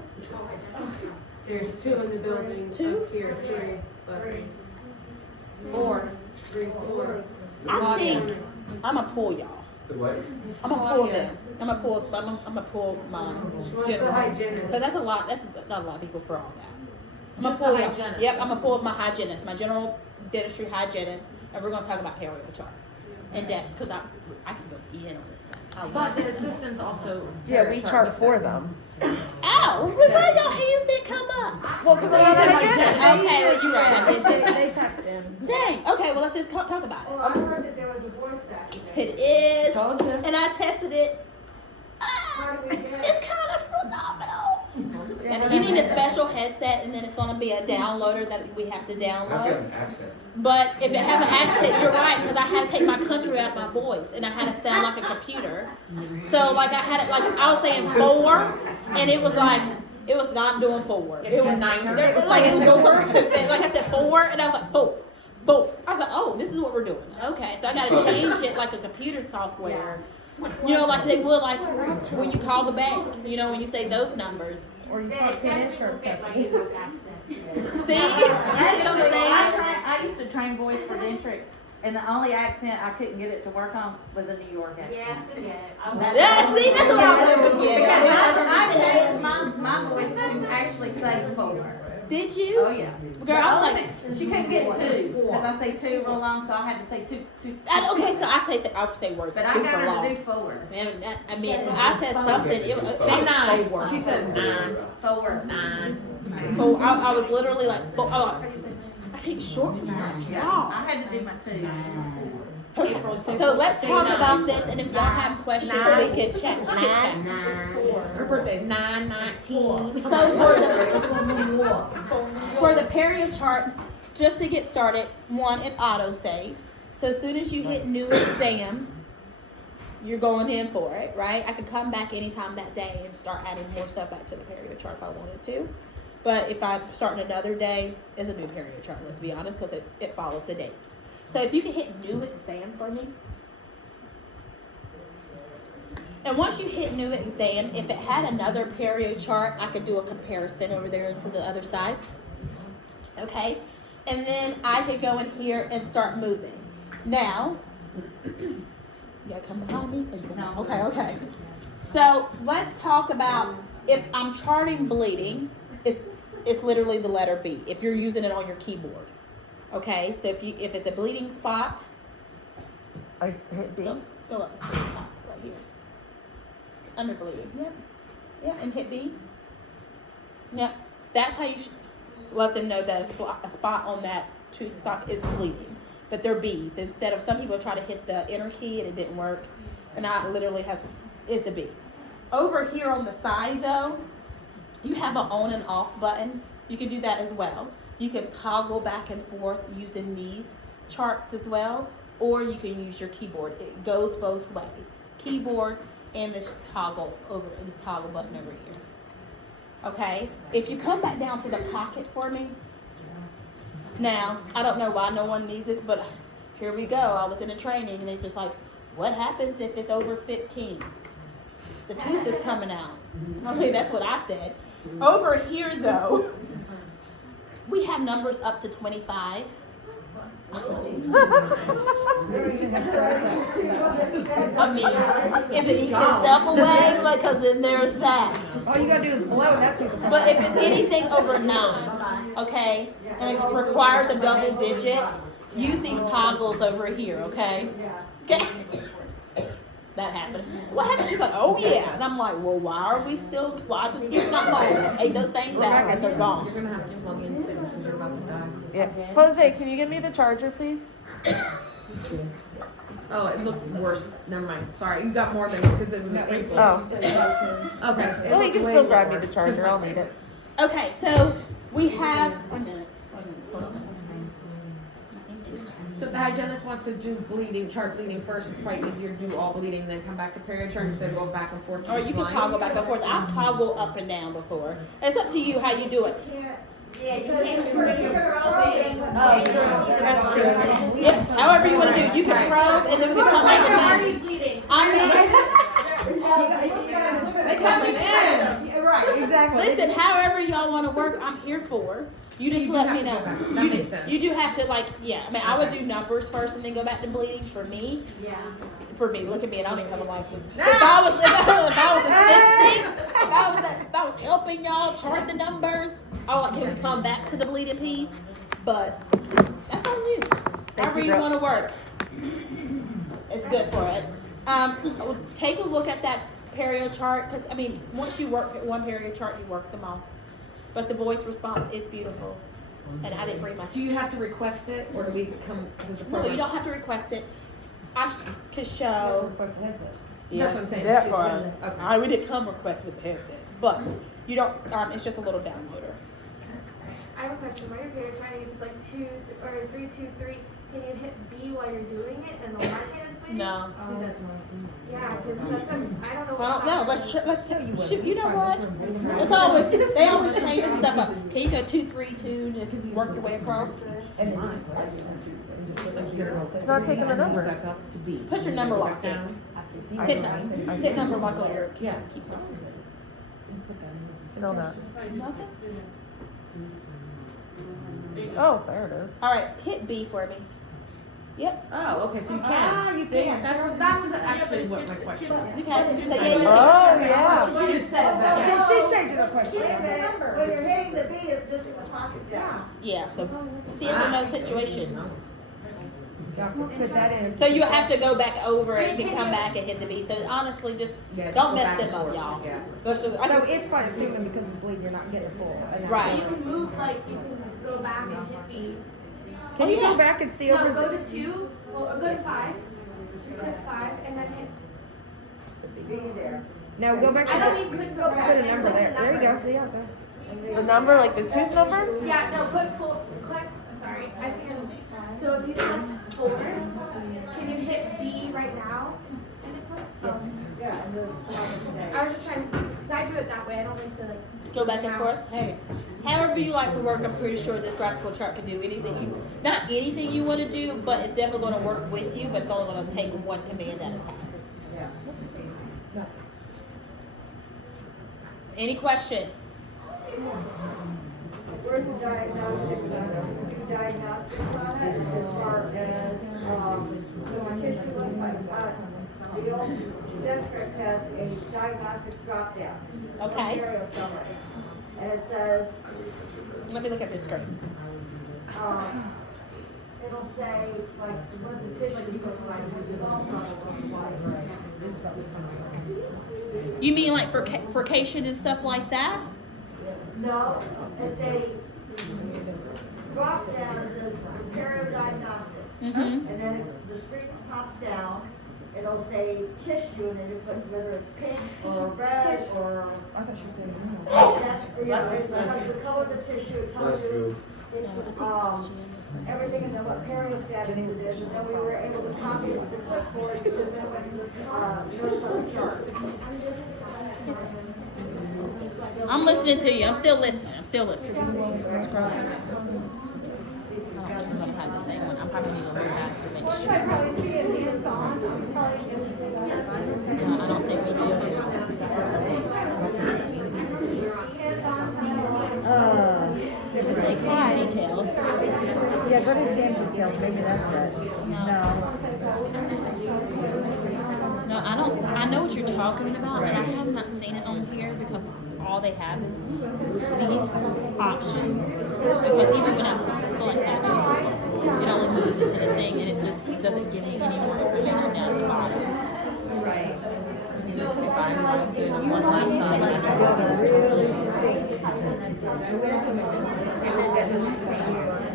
There's 2 in the building. 2? Up here, 3. But 4. 3, 4. I think I'm gonna pull y'all. The what? I'm gonna pull them. I'm gonna pull my general because that's a lot. That's not a lot of people for all that. I'm gonna pull y'all. Yep, I'm gonna pull my hygienist, my general dentistry hygienist, and we're gonna talk about period chart in depth because I can go in on this thing. But the assistants also. Yeah, we chart for them. Ow! Why your hands didn't come up? Well, because I said hygienist. Okay, well you're right. I did say that. They tapped in. Dang. Okay, well let's just talk about it. Well, I heard that there was a voice activation. It is, Told you. and I tested it. How do we get it? It's kind of phenomenal. And you need a special headset, and then it's going to be a downloader that we have to I've got download. an accent. But if it have an accent, you're right, because I had to take my country out of my voice, and I had to sound like a computer. So like I had it, like I was saying 4, and it was like It was not doing forward. It's It was been 900. It was like it was so stupid. Like I said, forward, and I was like, four. I was like, oh, this is what we're doing. Okay, so I got to change it like a computer software. You know, like they would like when you call the bank. You know, when you say those numbers. Or you talk to an insurance company. See, you see what I'm saying? I used to train boys for Dentrix, and the only accent I couldn't get it to work on was a New York accent. Yeah, forget it. Yeah, see, that's what I would forget. Because I changed my voice to actually say four. Did you? Oh yeah. Girl, I was like, she couldn't get two because I say two real long, so I had to say two. okay, so I would say words But I super got her long. to do four. Man, I mean, I said something. It was Say 9. four. She said 9. Four. 9. Four. I was literally like, I can't shorten my jaw. I had to do my two. So let's talk about this, and if y'all have questions, we can chat. Her birthday's 9/19. So for the perio chart, just to get started, one, it auto saves. So as soon as you hit new exam, you're going in for it, right? I could come back anytime that day and start adding more stuff back to the perio chart if I wanted to. But if I'm starting another day, it's a new perio chart, let's be honest, because it follows the dates. So if you can hit new exam for me. And once you hit new exam, if it had another perio chart, I could do a comparison over there to the other side. Okay? And then I could go in here and start moving. Now, you gotta come behind me? Or you gonna, okay. So let's talk about if I'm charting bleeding, it's literally the letter B if you're using it on your keyboard. Okay, so if it's a bleeding spot, I hit B. go up to the top right here. Under bleeding. Yep. Yeah, and hit B. Yep. That's how you should let them know that a spot on that tooth sock is bleeding. But they're B's. Instead of some people try to hit the enter key and it didn't work. And I literally it's a B. Over here on the side though, you have an on and off button. You can do that as well. You can toggle back and forth using these charts as well, or you can use your keyboard. It goes both ways. Keyboard and this toggle button over here. Okay? If you come back down to the pocket for me. Now, I don't know why no one needs it, but here we go. I was in a training and it's just like, what happens if it's over 15? The tooth is coming out. I mean, that's what I said. Over here though, we have numbers up to 25. I mean, is it eating itself away? Because then there's that. All you gotta do is blow, that's what. But if it's anything over 9, okay, and it requires a double digit, use these toggles over here, okay? Okay. That happened. What happened? She's like, oh yeah. And I'm like, well, why is the teeth not moving? Take those things out and they're gone. You're going to have to plug in soon because you're about to die. Yeah. Jose, can you give me the charger, please? Oh, it looks worse. Never mind. Sorry, you got more than because it was a April. Oh. Okay. Well, you can still grab me the charger. I'll need it. Okay, so we have, one minute. Hold on. So if the hygienist wants to do chart bleeding first, it's probably easier to do all bleeding and then come back to perio chart instead of going back and forth. Or you can toggle back and forth. I've toggled up and down before. It's up to you how you do it. Yeah, you can't turn your probing. That's true. Yeah, however you want to do. You can probe and then we can come back and bleeding. They coming in. Right, exactly. Listen, however y'all want to work, I'm here for. You just let me know. That makes sense. You do have to I mean, I would do numbers first and then go back to bleeding for me. Yeah. For me, look at me, and I don't even have a license. If I was helping y'all chart the numbers, I was like, can we come back to the bleeding piece? But that's on you. However you want to work. It's good for it. Take a look at that perio chart, because I mean, once you work one perio chart, you work them all. But the voice response is beautiful, and I didn't bring my. Do you have to request it, or do we come? No, you don't have to request it. I could show. Yeah. That's what I'm saying. That part. Okay. We didn't come request with the headsets, but you don't. It's just a little downloader. I have a question. When you're perio charting, if it's like 2 or 3, 2, 3, can you hit B while you're doing it and the market is maybe? No. Yeah, because that's what, I don't know. I don't know. what Let's shoot. You know what? It's always they always change stuff up. Can you go 2, 3, 2? Just work your way across. It's not taking the number. Put your number lock in. Hit number lock on your keyboard. Still not. Nothing. Oh, there it is. All right, hit B for me. Yep. Oh, okay, so you can. You See, can. that was actually what my question was. You can. So yeah, you can. Oh, yeah. She just said that. She's changing her question. When you're hitting the B, it's this is the pocket down. Yeah. So see, it's a no situation. Put that in. So you have to go back over it and then come back and hit the B. So honestly, just Yeah, don't just mess go them back up, and y'all. forth, yeah. That's just- I So just- it's fine assuming because it's bleeding, you're not getting full. Right. You can move, like, you can go back and hit B. Can you go back and see No, over? go to 2, or go to 5. Just click 5, and then hit. B there. No, go back to I don't the, mean click the put right, a then number click there. the There you number. go. See how it goes. The number, like the tooth number? Yeah, no, put 4, click, sorry, I think so if you select 4, can you hit B right now? Yeah, and the pocket stays. I was just trying, because I do it that way, I don't need to like. Go back and forth. Hey, however you like to work, I'm pretty sure this graphical chart can do anything you, not anything you want to do, but it's definitely going to work with you. But it's only going to take one command at a time. Any questions? Where's the diagnostics on it? Diagnostics on it as far as, the tissue, the old Dentrix has a diagnostics drop down. Okay. Ontario somewhere. And it says, Let me look at this screen. it'll say, like, what the tissue looks like, what the bone looks like. You mean like for furcation and stuff like that? No, it's a drop down, it says Ontario Diagnostics. Mm-hmm. And then the screen pops down, it'll say tissue, and then you put whether it's pink or red or. I thought she was saying. Yeah, it tells you the color of the tissue, it tells you, everything and then what periostatus it is, and then we were able to copy it with the clipboard, because then when you, notes on the chart. I'm listening to you. I'm still listening. I'm still listening. I don't know if I have the same one. I'm probably need to learn how to make Once sure. I probably see it hands-on, I'm probably gonna. No, I don't think we do. It would take exam details. Yeah, go to exam details, maybe that's it. No. No, I don't. I know what you're talking about, and I have not seen it on here because all they have is these options. Because even when I select that, it only moves into the thing, and it just doesn't give me any more information down at the bottom. Right. If I'm doing a one-line sub, I can Really stink.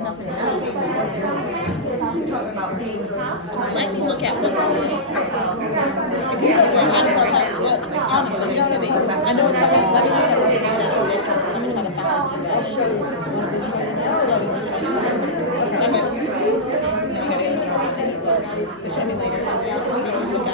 nothing else. Let me look at what's going on. Honestly, it's gonna be. I know it's coming. Let me look at what's going on. Let me try to find. I'll show you. Okay. Show me later.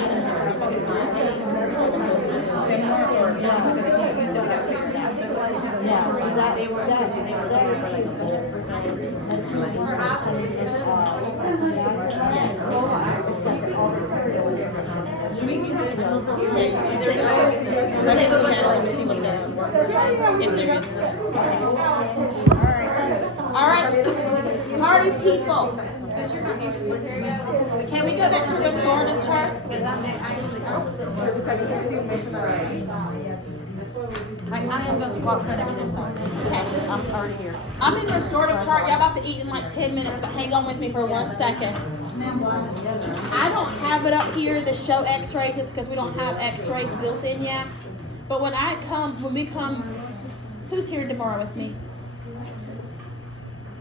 All right, party people. Can we go back to restorative chart? I am going to squat for this time. Okay, I'm already here. I'm in restorative chart. Y'all about to eat in like 10 minutes, but hang on with me for 1 second. I don't have it up here to show x-rays just because we don't have x-rays built in yet. But when we come, who's here tomorrow with me?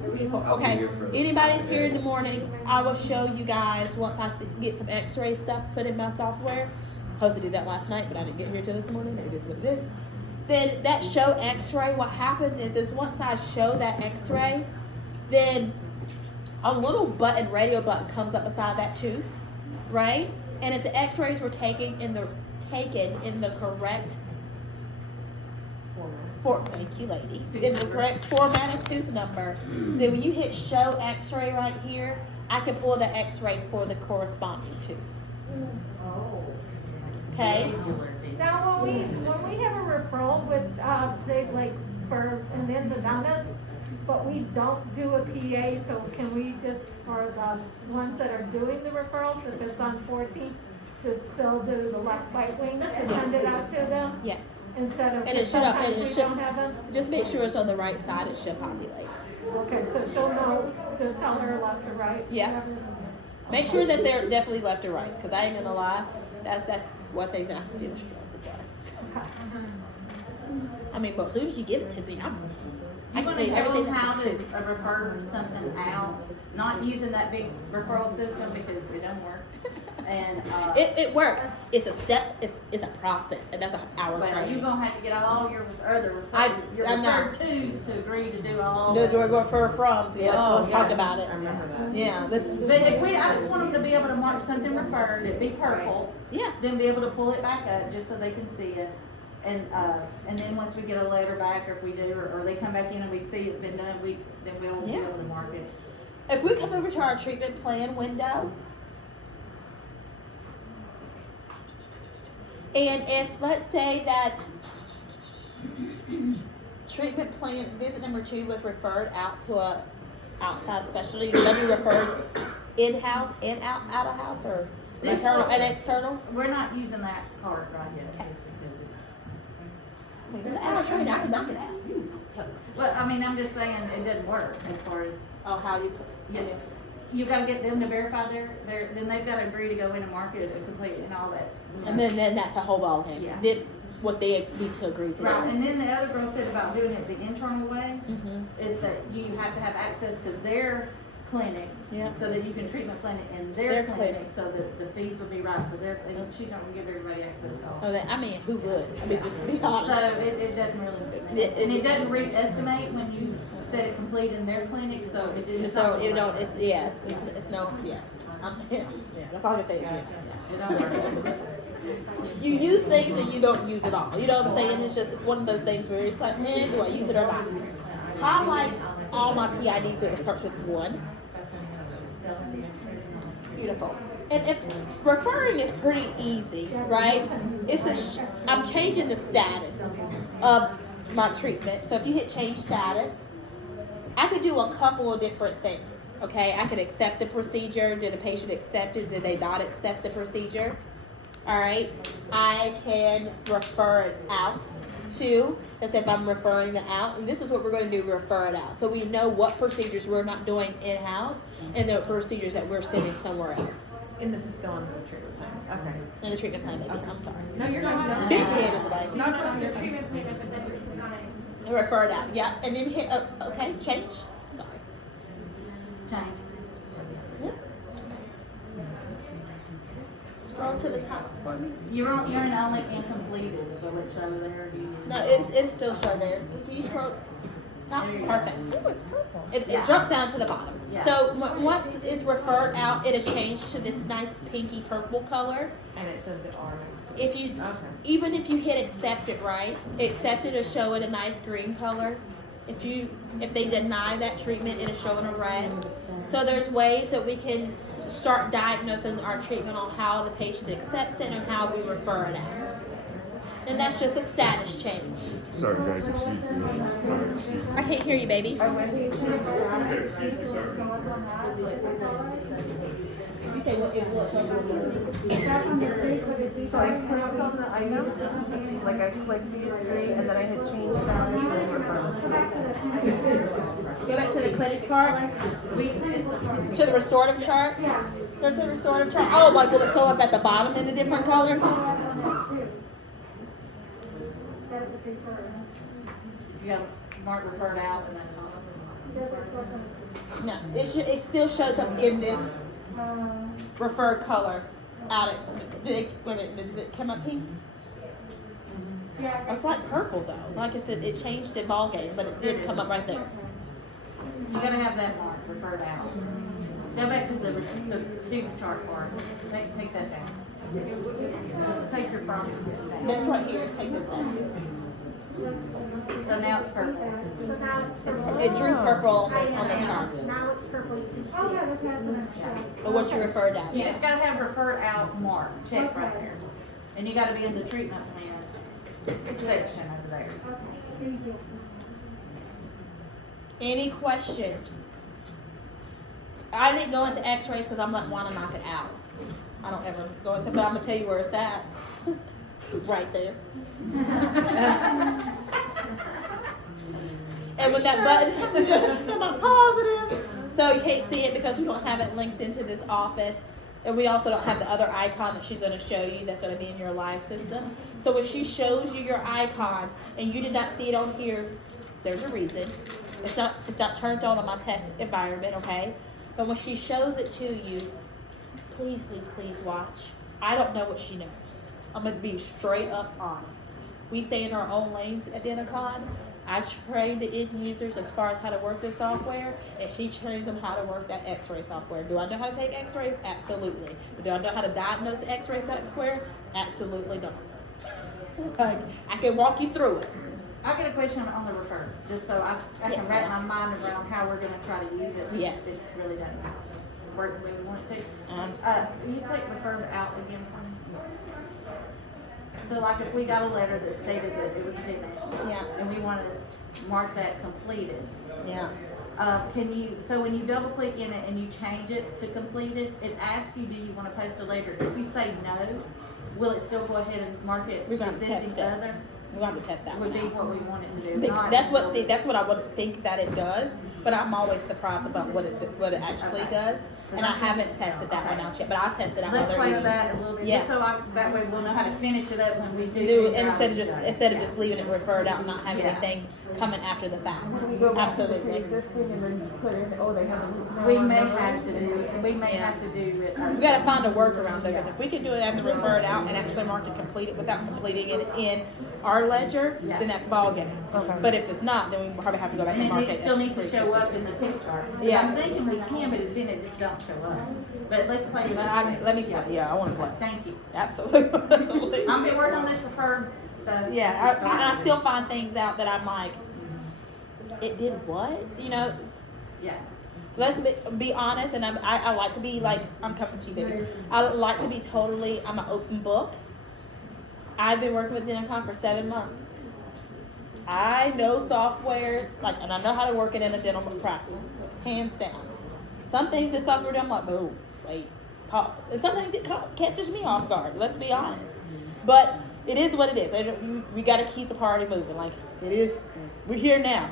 Okay, anybody's here in the morning, I will show you guys once I get some x-ray stuff put in my software. I was supposed to do that last night, but I didn't get here till this morning. It is what it is. Then that show x-ray, what happens is once I show that x-ray, then a little button, radio button comes up beside that tooth, right? And if the x-rays were taken in the correct thank you, lady. In the correct formatted tooth number, then when you hit show x-ray right here, I can pull the x-ray for the corresponding tooth. Okay? Now, when we have a referral with, say, like, for an endodontis, but we don't do a PA, so can we just, for the ones that are doing the referrals, if it's on 14, just still do the left bite wing and send it out to them? Yes. Instead of, And it should, sometimes and we it don't have them? should, just make sure it's on the right side, it should populate. Okay, so she'll know, just tell her left or right? Yeah. Make sure that they're definitely left or right, because I ain't gonna lie, that's one thing that I still struggle with us. I mean, but as soon as you give it to me, I can tell you everything how how to to. refer something out, not using that big referral system because it don't work. And, It works. It's a step. It's a process, and that's an hour well, training. you're gonna have to get all your other I referred tos to agree to do all Do that. we refer from? So let's talk yeah. about it. I remember that. Yeah, listen. But if I just want them to be able to mark something referred, it'd be purple. Yeah. Then be able to pull it back up just so they can see it. And then once we get a letter back, or if we do, or they come back in and we see it's been done, then we'll be Yeah. able to mark it. If we come over to our treatment plan window, and if let's say that treatment plan visit number 2 was referred out to a outside specialty, maybe refers in-house and out of house, or internal and external. We're not using that card right yet, just because It's an hour training. I can knock it out. well, I mean, I'm just saying it doesn't work as far as, How you? yeah, you gotta get them to verify then they've gotta agree to go in and mark it and complete it and all that. And then that's a whole ball game. Yeah. Then what they need to agree to. Right, and then the other girl said about doing it the internal way, Mm-hmm. is that you have to have access to their clinic, Yeah. so that you can treatment plan it in their Their clinic, clinic. so that the fees will be right for their, and she's not gonna give everybody access to all. I mean, who would? I mean, just to be So honest. it doesn't really, It- and it doesn't re-estimate when you set it complete in their clinic, so it is. So you know, it's no, yeah. Yeah, that's all I can say. Is yeah. It don't work. You use things and you don't use it all. You know what I'm saying? It's just one of those things where it's like, do I use it or not? Highlight all my PIDs with it starts with 1. Beautiful. And if referring is pretty easy, right? I'm changing the status of my treatment. So if you hit change status, I could do a couple of different things. Okay, I could accept the procedure. Did a patient accept it? Did they not accept the procedure? All right, I can refer it out to, as if I'm referring it out, and this is what we're going to do, refer it out. So we know what procedures we're not doing in-house and the procedures that we're sending somewhere else. And this is still under the treatment plan. Okay. In the treatment plan, baby. I'm sorry. No, you're not. Big head of the way. No, Your treatment plan, but then you click on it. Refer it out, yeah, and then hit, okay, change. Sorry. Change. Yep. Scroll to the top for me. You're in only incompleted, so it show there, do you? No, it's still show there. Can you scroll? Stop. There you go. Perfect. It Yeah. drops down to the bottom. Yeah. So once it's referred out, it is changed to this nice pinky purple color. And it says the R next to it. If you, even if you hit accept it, right? Accept it, it'll show it a nice green color. If they deny that treatment, it'll show in a red. So there's ways that we can start diagnosing our treatment on how the patient accepts it and how we refer it out. And that's just a status change. Sorry guys, excuse me. Sorry, excuse me. I can't hear you, baby. Okay, excuse me, sorry. You say what it was. So I clicked on the items, like I clicked history, and then I hit change status and refer. Go back to the clinic part. To the restorative chart. Go to the restorative chart. Oh, like will it show up at the bottom in a different color? You gotta mark referred out and then. No, it still shows up in this referred color. Out it. Wait a minute. Does it come up pink? Yeah. It's like purple though. Like I said, it changed the ball game, but it did come up right there. You gotta have that marked, referred out. Go back to the tooth chart part. Take that down. Just take your promise down. That's right here. Take this down. So now it's purple. So now it's purple. It drew purple on the chart. Now it's purple, you can see Oh, it. Or what you referred out. You just gotta have referred out mark, check right there. And you gotta be in the treatment plan section over there. Thank you. Any questions? I didn't go into x-rays because I'm not want to knock it out. I don't ever go into, but I'm going to tell you where it's at. Right there. And with that button, am I positive? So you can't see it because we don't have it linked into this office. And we also don't have the other icon that she's going to show you that's going to be in your live system. So when she shows you your icon and you did not see it on here, there's a reason. It's not turned on my test environment, okay? But when she shows it to you, please, please, please watch. I don't know what she knows. I'm going to be straight up honest. We stay in our own lanes at Denticon. I train the end users as far as how to work this software, and she trains them how to work that x-ray software. Do I know how to take x-rays? Absolutely. But do I know how to diagnose the x-ray software? Absolutely not. Like, I can walk you through it. I got a question on the refer, just so I Yes, can wrap my ma'am. mind around how we're gonna try to use it. Since Yes. It really doesn't work the way we want it to. Will you click refer out again for me? So like if we got a letter that stated that it was finished. Yeah. And we want to mark that completed. Yeah. So when you double click in it and you change it to completed, it asks you, do you want to post a ledger? If you say no, will it still go ahead and mark it? We're gonna have to existing test it. other? We're going to have to test that Would one be out. what we want it to do. Big- not- That's what I would think that it does, but I'm always surprised about what it actually does, and I haven't tested that one out yet. But I'll test it out. Let's while they're play with eating. that a little bit, Yeah. just so that way we'll know how to finish it up when we do. Do figure out instead of Yeah. just leaving it referred out and not having Yeah. anything coming after the fact. Can you go back to the Absolutely. pre-existing and then put in, oh, they have a. We may have to do it. We may Yeah. have to do it. We got to find a workaround though, because if we can do it after referred out and actually mark it completed without completing it in our ledger, Yeah. then that's ball game. Okay. But if it's not, then we probably have to go back and And mark it it. still as needs to show pre-existing. up in the tip chart. Yeah. I'm thinking we can, but then it just don't show up. But let's play with that. Let me play. Yeah, I want to play. Thank you. Absolutely. I'm been working on this referred stuff. Yeah, I still find things out that I'm like, it did what? You know, Yeah. let's be honest, and I like to be like, I'm coming to you, baby. I like to be totally, I'm an open book. I've been working with Denticon for 7 months. I know software, like, and I know how to work it in a dental practice, hands down. Some things that software do, I'm like, oh, wait, pause. And sometimes it catches me off guard, let's be honest. But it is what it is. We got to keep the party moving. Like, it is, we're here now.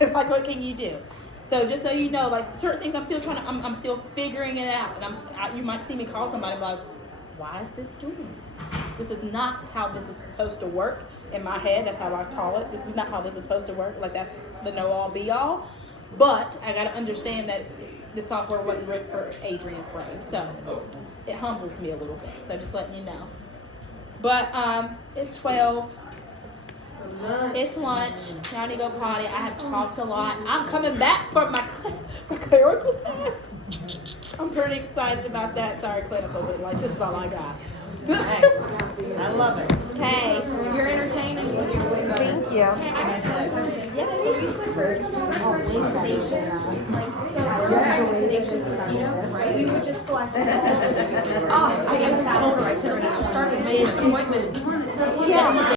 Like, what can you do? So just so you know, like, certain things I'm still trying to, I'm still figuring it out. And you might see me call somebody and be like, why is this doing this? This is not how this is supposed to work. In my head, that's how I call it. This is not how this is supposed to work. Like, that's the know-all, be-all. But I got to understand that the software wasn't written for Adrian's brain. So it humbles me a little bit. So just letting you know. But it's 12. It's lunch. Y'all need to go potty. I have talked a lot. I'm coming back for my clerical staff. I'm pretty excited about that. Sorry, clinical, but like, this is all I got. Hey, I love it. Hey, you're entertaining. Thank you. We would just select. I told her, I said, we should start with May's appointment.